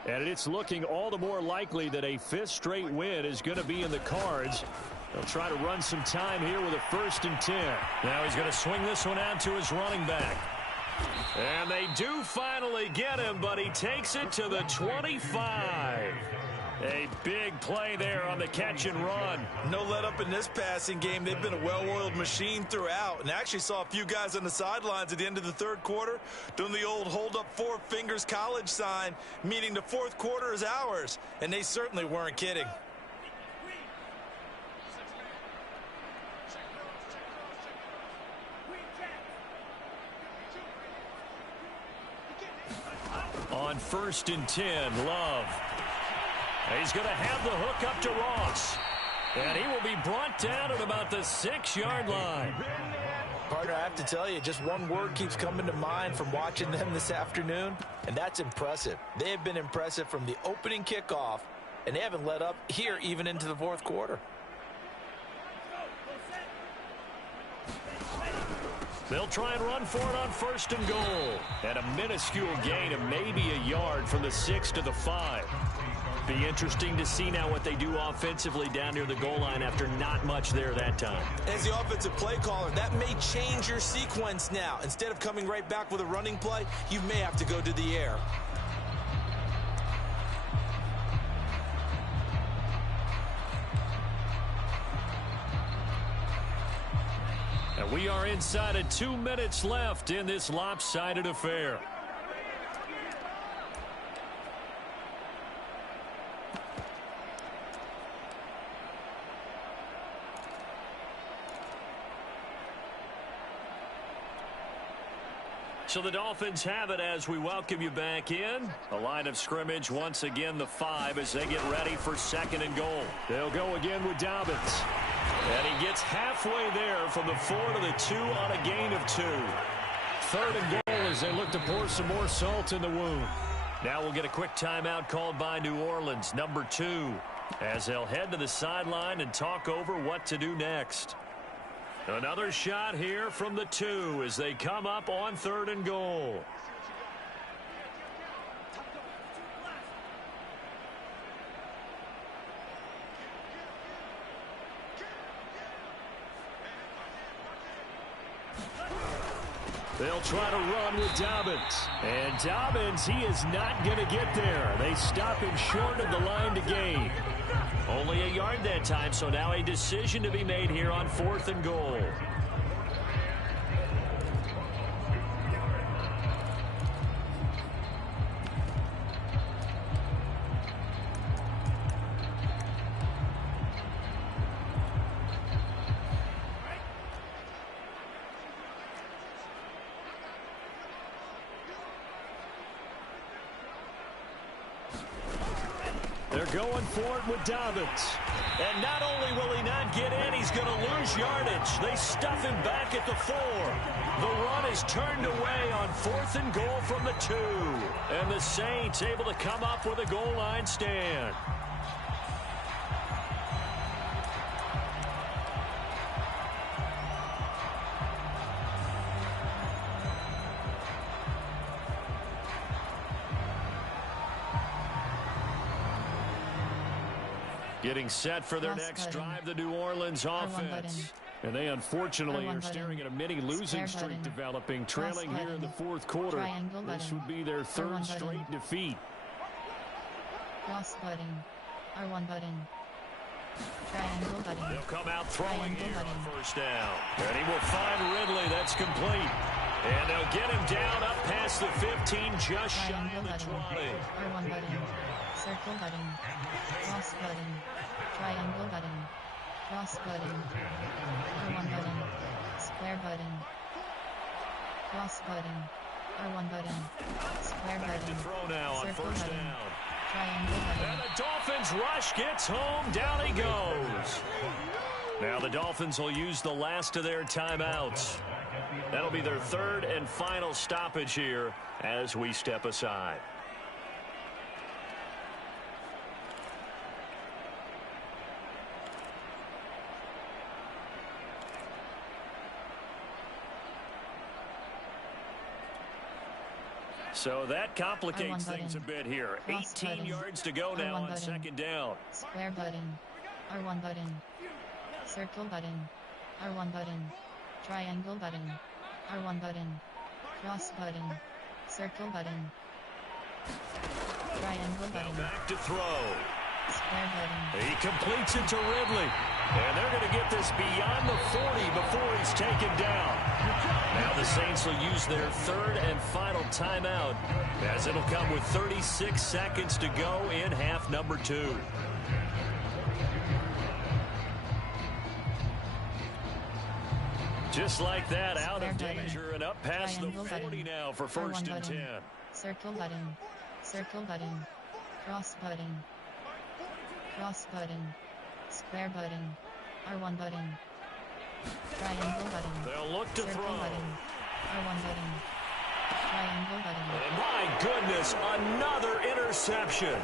And it's looking all the more likely that a fifth straight win is going to be in the cards. They'll try to run some time here with a 1st and 10. Now he's going to swing this one out to his running back. And they do finally get him, but he takes it to the 25. A big play there on the catch and run. No let up in this passing game. They've been a well-oiled machine throughout. And actually saw a few guys on the sidelines at the end of the third quarter doing the old hold up 4 fingers college sign, meaning the fourth quarter is ours. And they certainly weren't kidding. On 1st and 10, Love. He's going to have the hook up to Ross. And he will be brought down at about the 6-yard line. Partner, I have to tell you, just one word keeps coming to mind from watching them this afternoon, and that's impressive. They have been impressive from the opening kickoff, and they haven't let up here even into the fourth quarter. They'll try and run for it on 1st and goal. And a minuscule gain of maybe a yard from the 6 to the 5. Be interesting to see now what they do offensively down near the goal line after not much there that time. As the offensive play caller, that may change your sequence now. Instead of coming right back with a running play, you may have to go to the air. And we are inside of 2 minutes left in this lopsided affair. So the Dolphins have it as we welcome you back in. The line of scrimmage once again the 5 as they get ready for 2nd and goal. They'll go again with Dobbins. And he gets halfway there from the 4 to the 2 on a gain of 2. 3rd and goal as they look to pour some more salt in the wound. Now we'll get a quick timeout called by New Orleans, number 2, as they'll head to the sideline and talk over what to do next. Another shot here from the 2 as they come up on 3rd and goal. They'll try to run with Dobbins. And Dobbins, he is not going to get there. They stop him short of the line to gain. Only a yard that time, so now a decision to be made here on 4th and goal. They're going for it with Dobbins. And not only will he not get in, he's going to lose yardage. They stuff him back at the 4. The run is turned away on 4th and goal from the 2. And the Saints able to come up with a goal line stand. Getting set for their next drive, the New Orleans offense. And they unfortunately are staring at a mini losing streak developing, trailing here in the fourth quarter. This would be their 3rd straight defeat. Cross button. R1 button. Triangle button. They'll come out throwing here on 1st down. And he will find Ridley. That's complete. And they'll get him down up past the 15, just shy of the 20. R1 button. Circle button. Cross button. Triangle button. Cross button. R1 button. Square button. Cross button. R1 button. Square button. To throw now on 1st down. And the Dolphins rush gets home. Down he goes. Now the Dolphins will use the last of their timeouts. That'll be their third and final stoppage here as we step aside. So that complicates things a bit here. 18 yards to go now on second down. Square button. R1 button. Circle button. R1 button. Triangle button. R1 button. Cross button. Circle button. Triangle button. Now back to throw. Square button. He completes it to Ridley. And they're going to get this beyond the 40 before he's taken down. Now the Saints will use their third and final timeout, as it'll come with 36 seconds to go in half number 2. Just like that, out of danger and up past the 40 now for first and 10. Circle button. Circle button. Cross button. Cross button. Square button. R1 button. Triangle button. They'll look to Circle throw. Button. R1 button. Triangle button. And my goodness, another interception.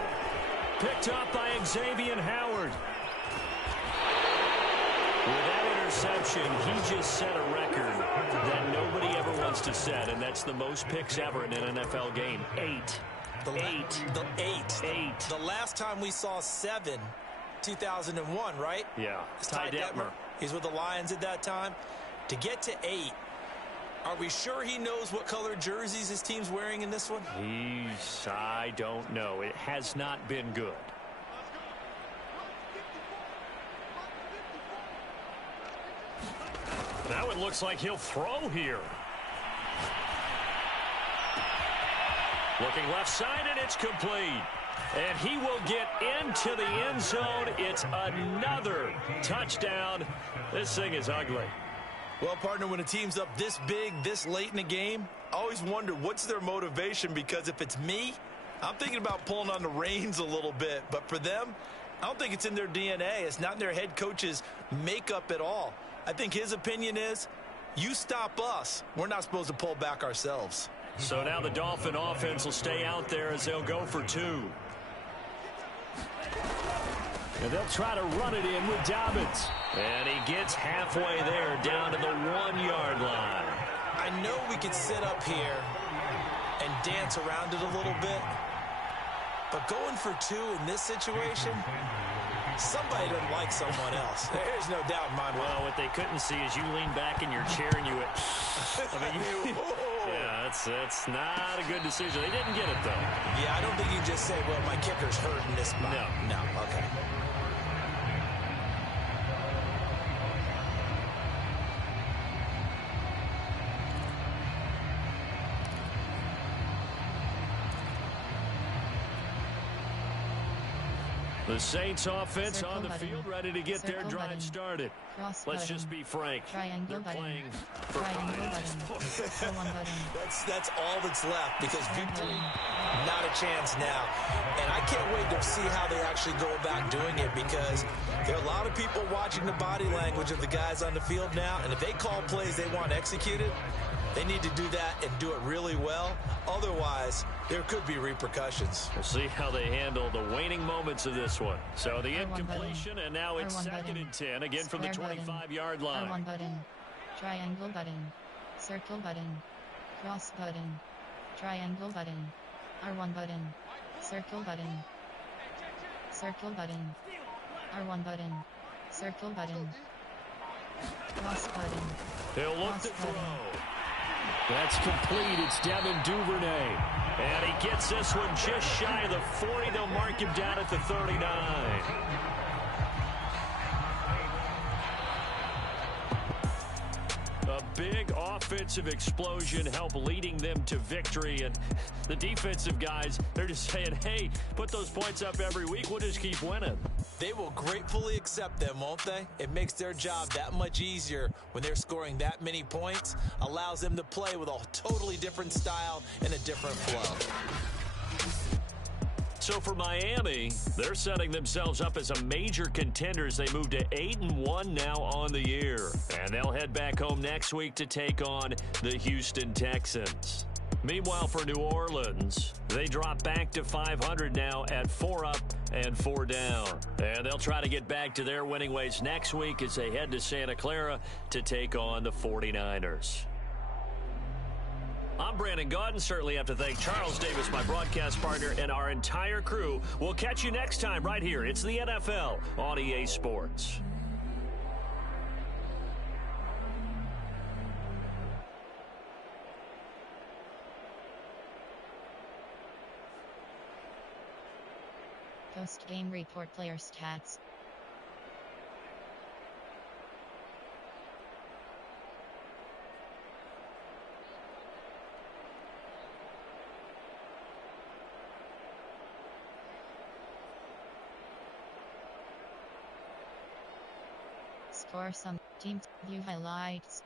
Picked up by Xavier Howard. With that interception, he just set a record that nobody ever wants to set, and that's the most picks ever in an NFL game. 8. The last time we saw 7, 2001, right? Yeah. It's Ty Detmer. He's with the Lions at that time. To get to 8, are we sure he knows what color jerseys his team's wearing in this one? I don't know. It has not been good. Now it looks like he'll throw here. Looking left side, and it's complete. And he will get into the end zone. It's another touchdown. This thing is ugly. Well, partner, when a team's up this big, this late in the game, I always wonder what's their motivation, because if it's me, I'm thinking about pulling on the reins a little bit. But for them, I don't think it's in their DNA. It's not in their head coach's makeup at all. I think his opinion is, you stop us, we're not supposed to pull back ourselves. So now the Dolphin offense will stay out there as they'll go for 2. And they'll try to run it in with Dobbins. And he gets halfway there, down to the 1-yard line. I know we could sit up here and dance around it a little bit, but going for 2 in this situation, somebody doesn't like someone else. There's no doubt in my mind. Well, what they couldn't see is you lean back in your chair and you went, yeah, that's not a good decision. They didn't get it, though. Yeah, I don't think you can just say, well, my kicker's hurt in this spot. No, okay. The Saints offense on the field, ready to get their drive started. Let's just be frank. They're playing for 5. That's all that's left, because victory, not a chance now. And I can't wait to see how they actually go about doing it, because there are a lot of people watching the body language of the guys on the field now, and if they call plays they want executed, they need to do that and do it really well. Otherwise, there could be repercussions. We'll see how they handle the waning moments of this one. So the incompletion, and now it's second and 10, again from the 25-yard line. R1 button. Triangle button. Circle button. Cross button. Triangle button. R1 button. Circle button. Circle button. R1 button. Circle button. Cross button. They'll look to throw. That's complete. It's Devin Duvernay. And he gets this one just shy of the 40. They'll mark him down at the 39. A big offensive explosion helped leading them to victory. And the defensive guys, they're just saying, hey, put those points up every week. We'll just keep winning. They will gratefully accept them, won't they? It makes their job that much easier when they're scoring that many points. Allows them to play with a totally different style and a different flow. So for Miami, they're setting themselves up as a major contender as they move to 8-1 now on the year. And they'll head back home next week to take on the Houston Texans. Meanwhile, for New Orleans, they drop back to 500 now at 4 up and 4 down. And they'll try to get back to their winning ways next week as they head to Santa Clara to take on the 49ers. I'm Brandon Gaudin. Certainly have to thank Charles Davis, my broadcast partner, and our entire crew. We'll catch you next time right here. It's the NFL on EA Sports. Post-game report player stats. Score some team view highlights.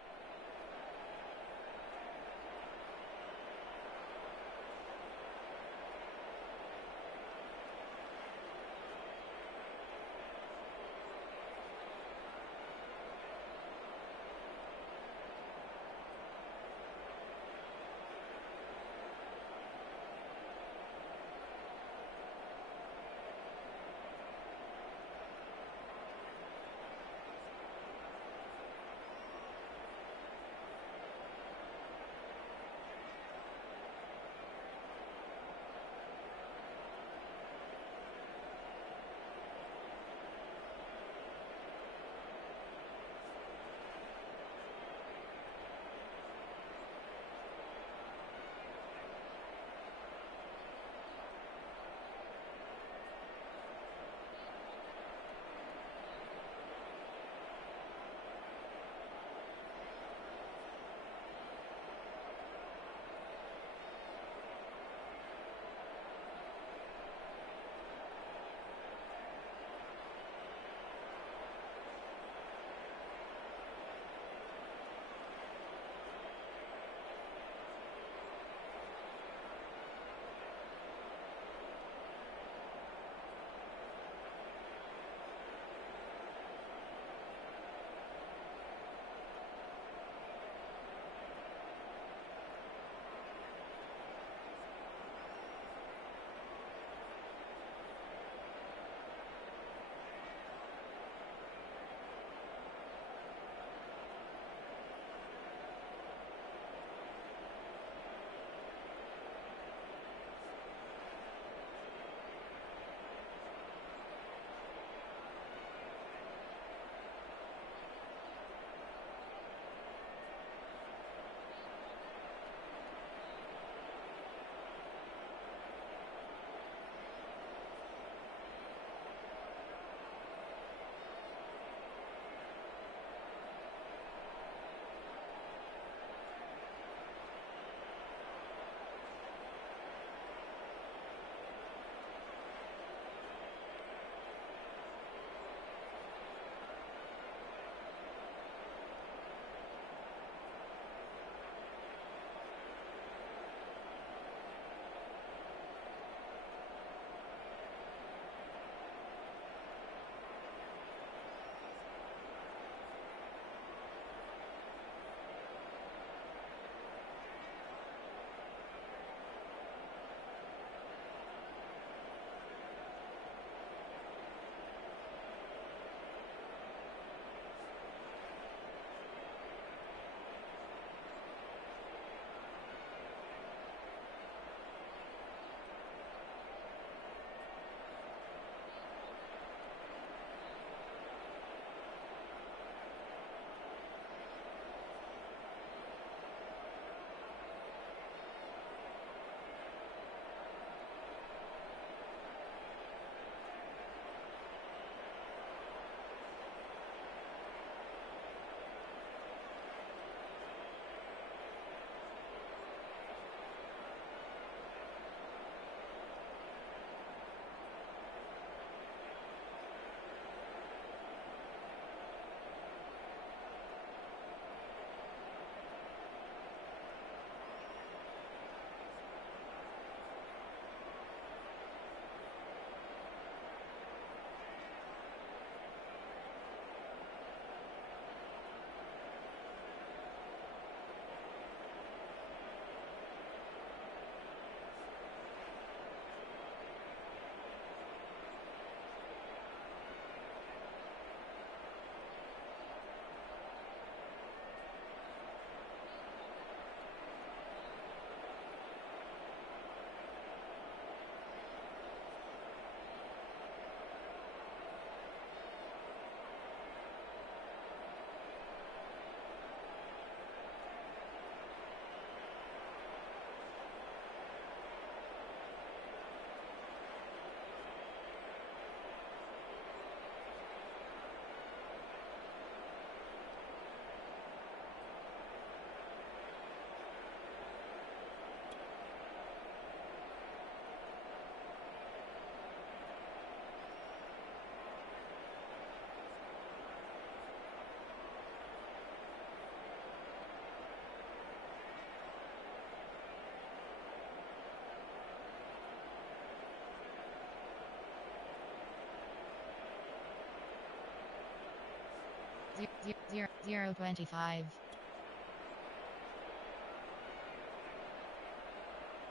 025.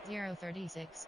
036.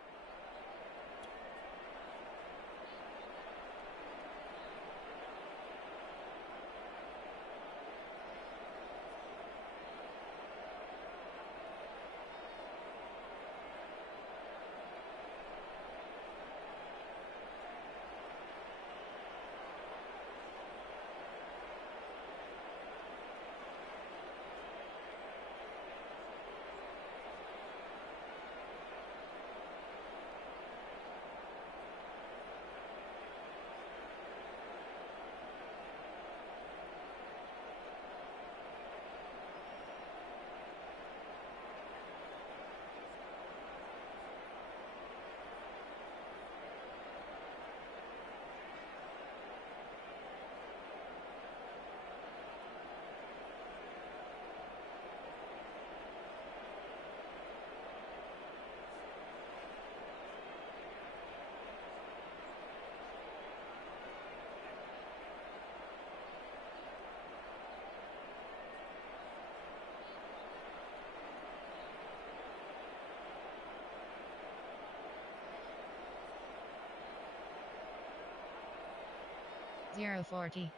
040.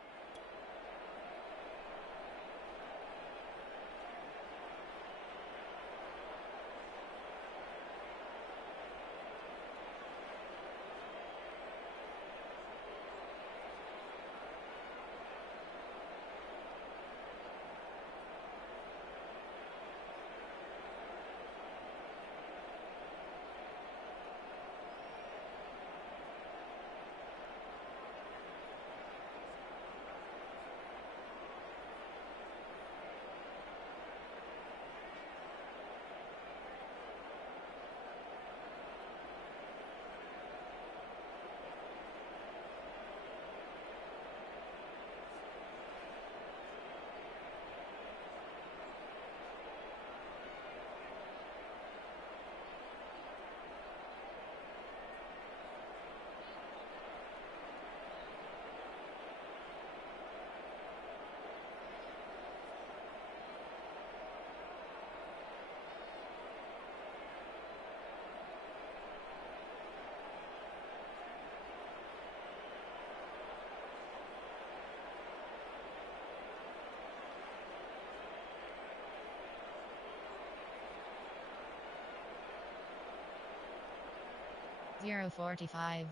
045.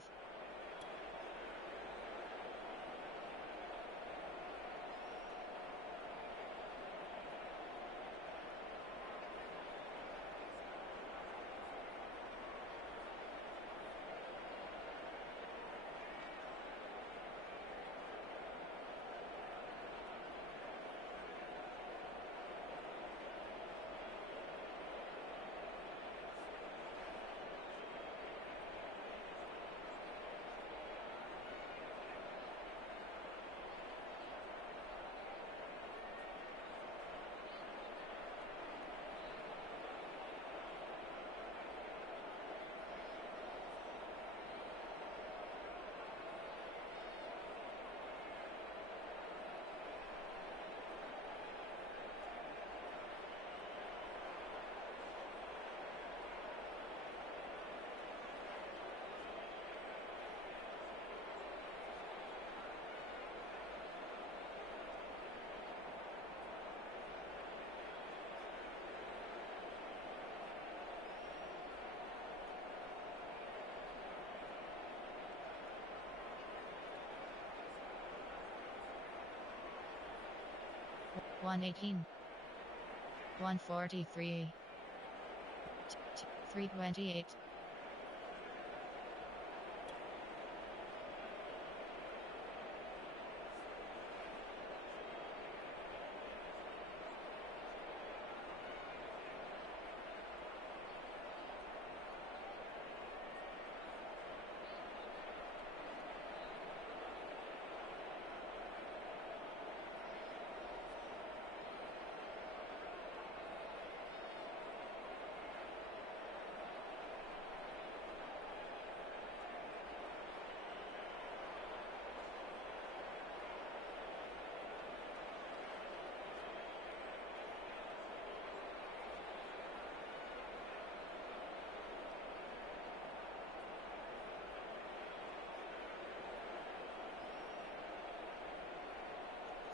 118. 143. 328.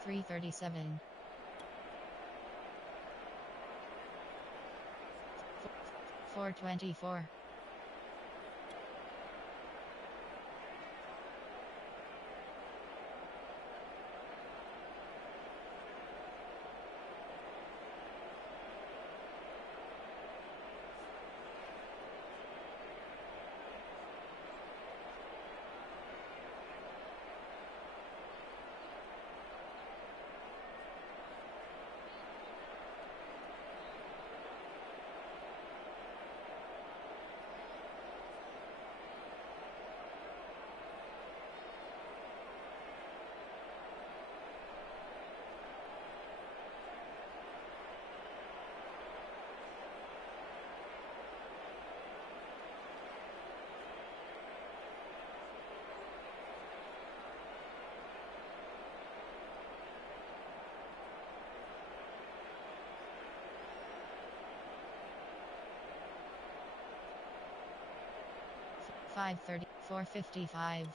337. 424. 530. 455.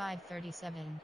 537.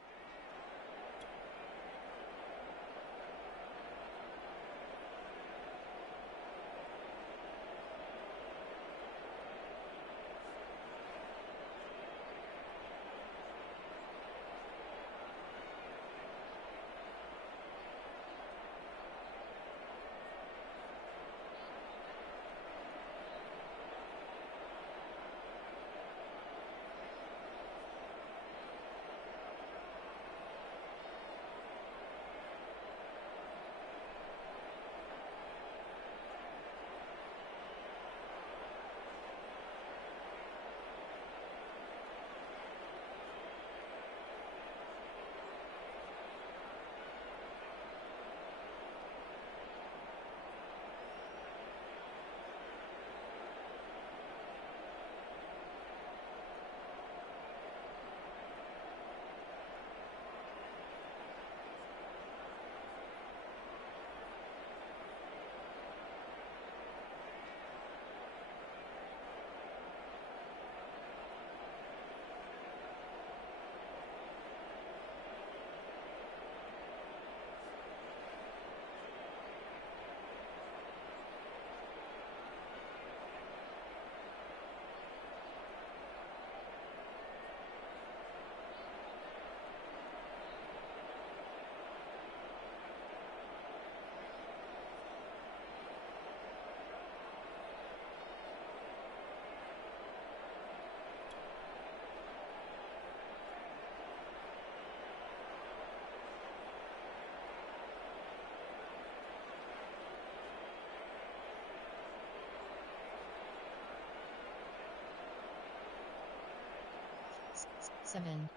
7.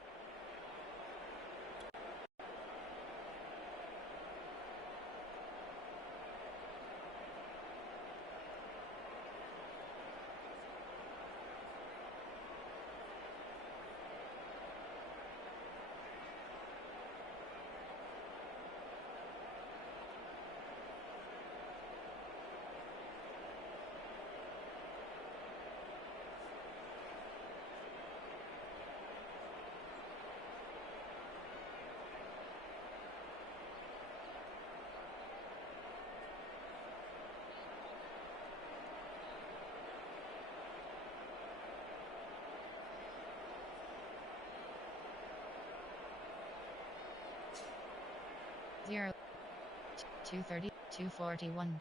0. 230, 241.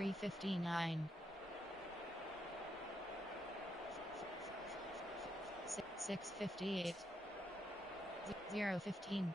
$3.59. 6.58. 0.15.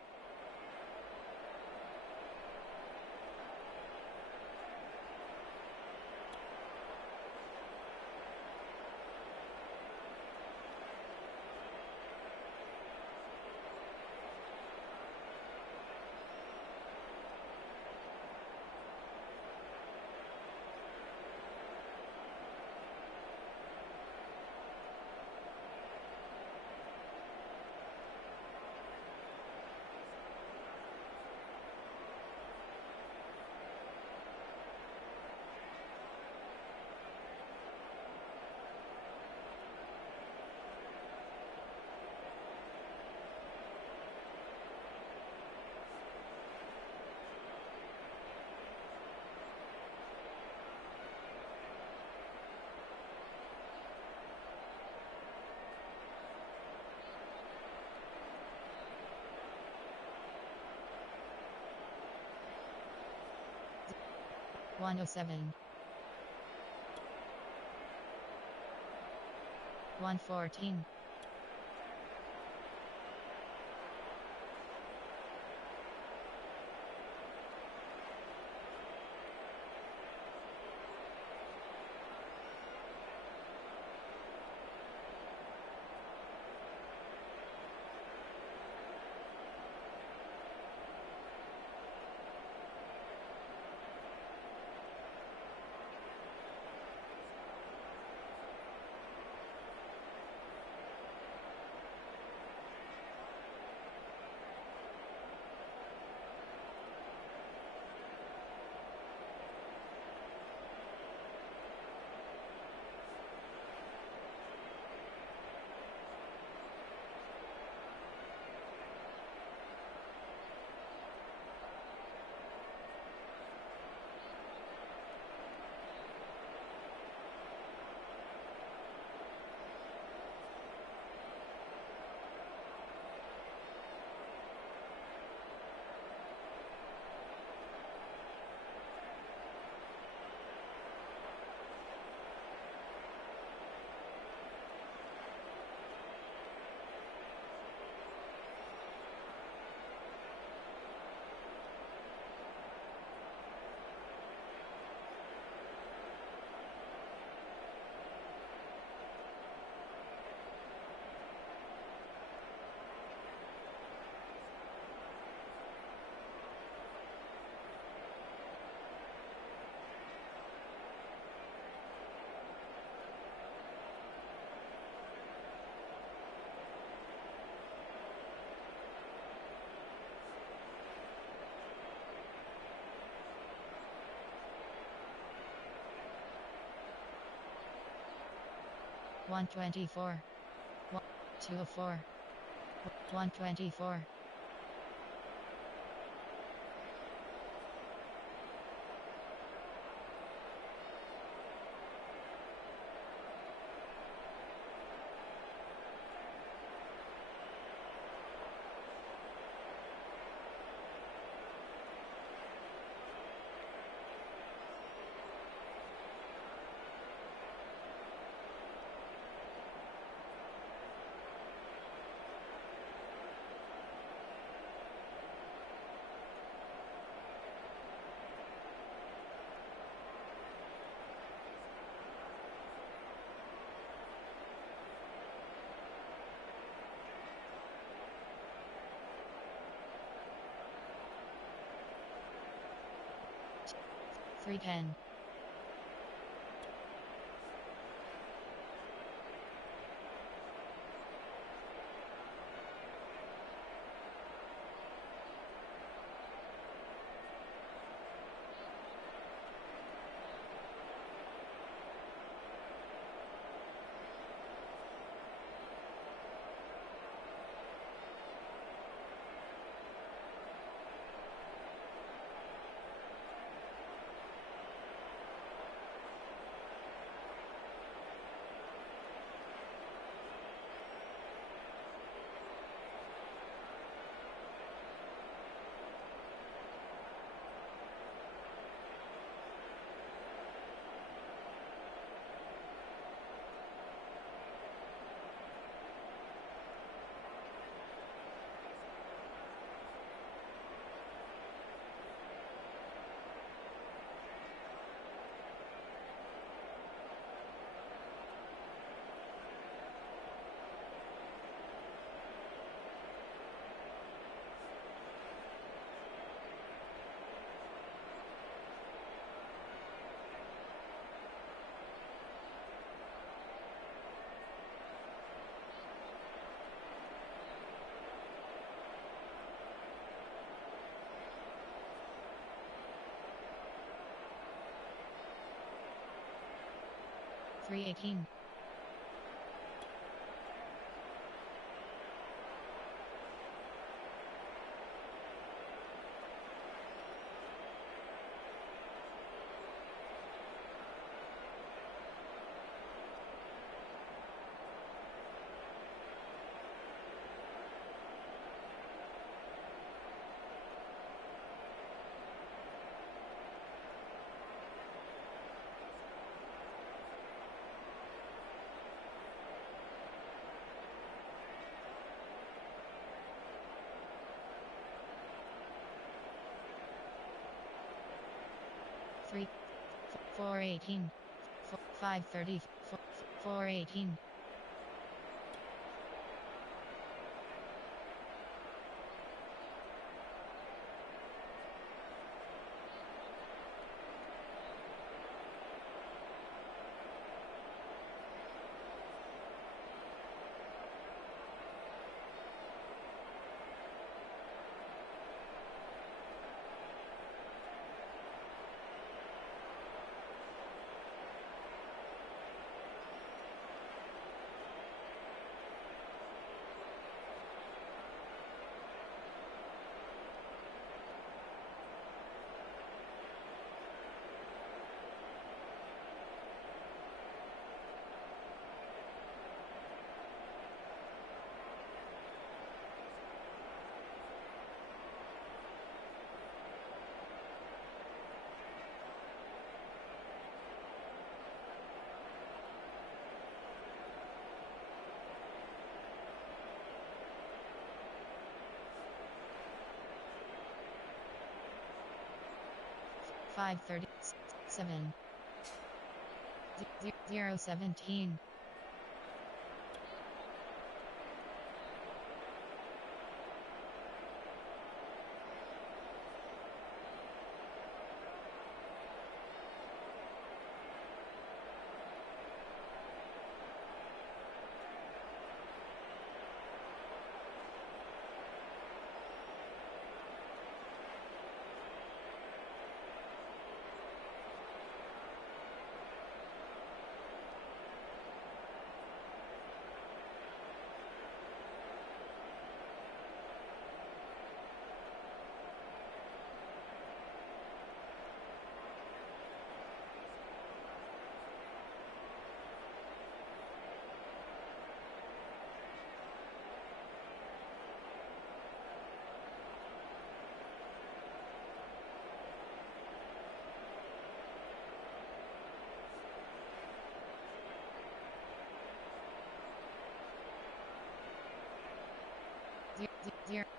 $107. 114. $124. 204. 124. 310. $3.18. Three, 418, 530, 418. Five 37 017.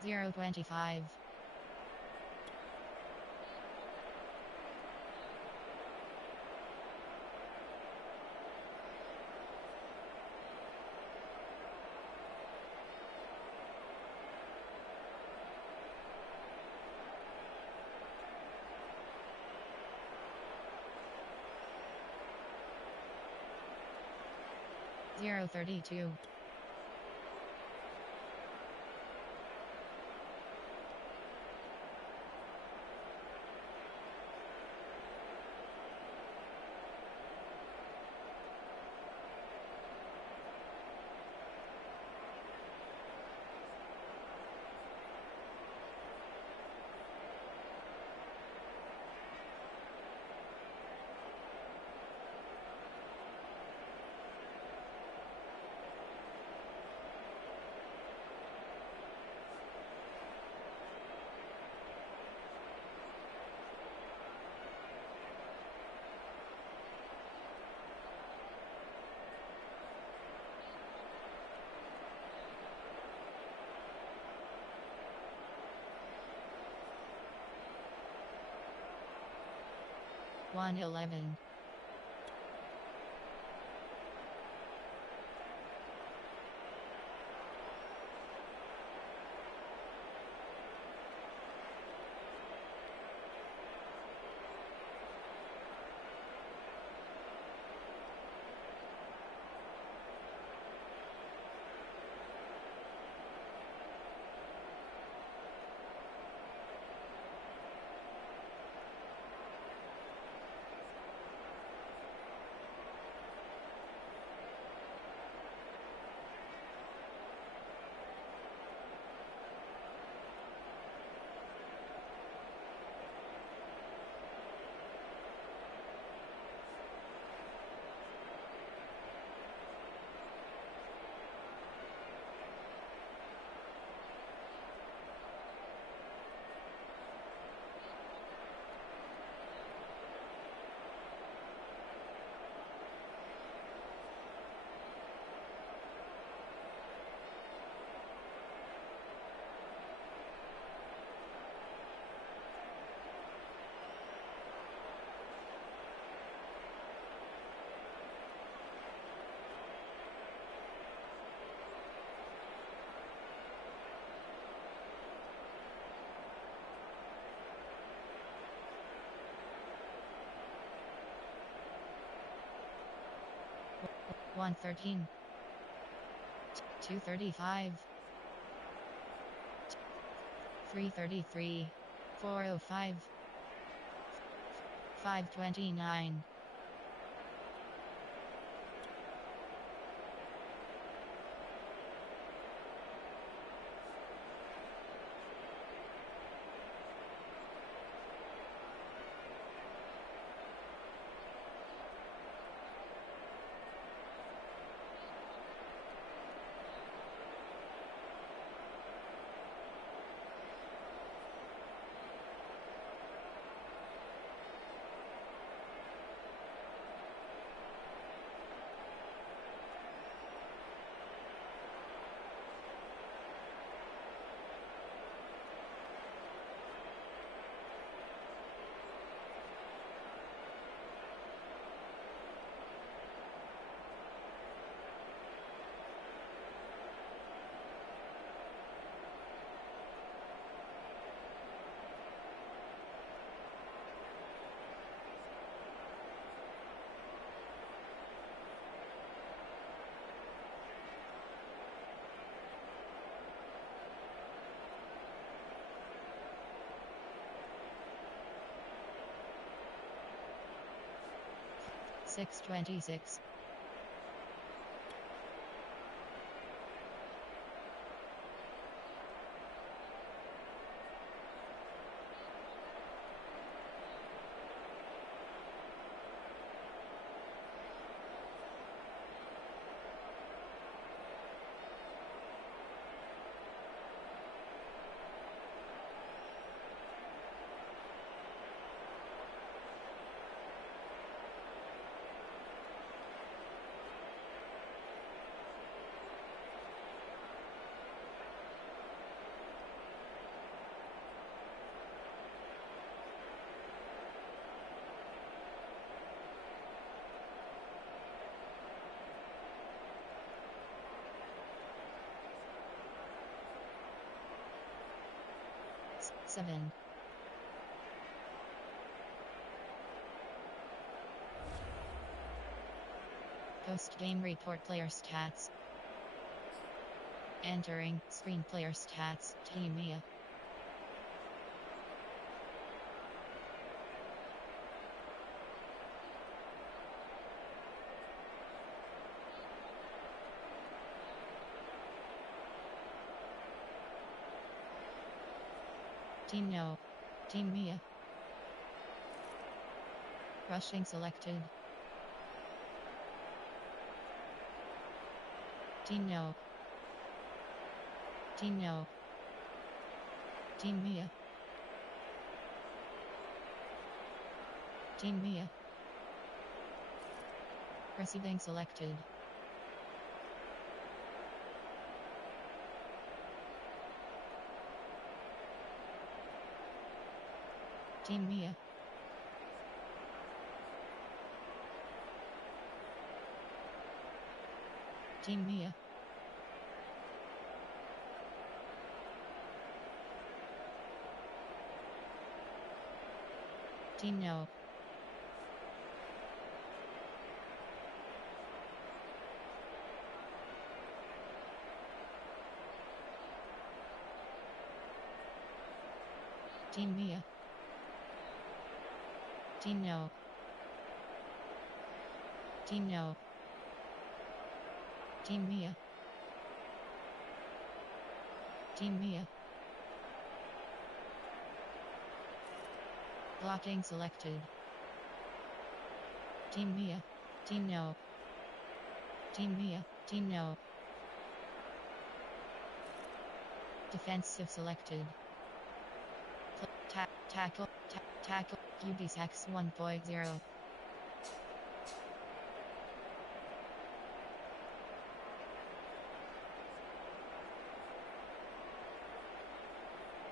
Zero 25. 032. 111. 113. 235. 333. 405. 529. 626. 7. Post-game report player stats. Entering screen player stats. Team Mia. Team No. Team Mia. Rushing selected. Team No. Team No. Team Mia. Team Mia. Receiving selected. Team Mia. Team Mia. Team No. Team Mia. Team No. Team No. Team Mia. Team Mia. Blocking selected. Team Mia. Team No. Team Mia. Team No. Defensive selected. Tackle. Tackle. QB's X 1.0.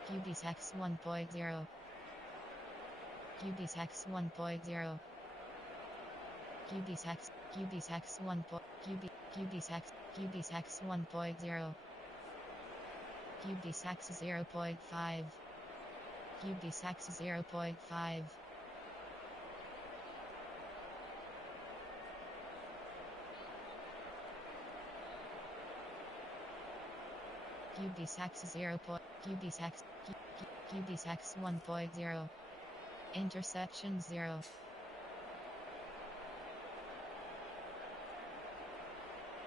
QB's X 1.0. QB's X 1.0. QB's X 1. QB's X 1.0. QB's X 0.5. QB's X 0.5. QB's X 0. QB's X 1.0. Interception 0.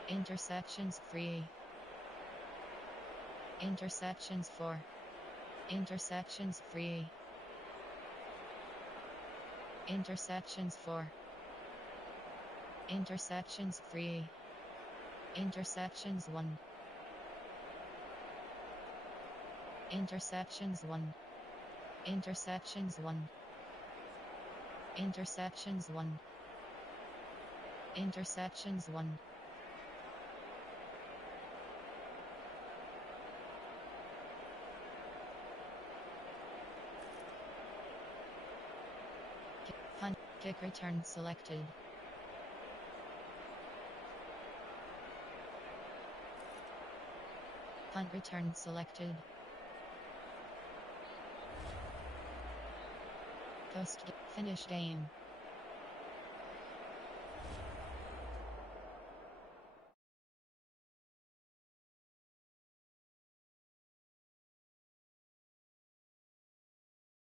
Interceptions free. Interceptions 4. Interceptions free. Interceptions 4. Interceptions free. Interceptions 1. Interceptions 1. Interceptions 1. Interceptions 1. Interceptions 1. Punt. Kick return selected. Punt return selected. Finish game.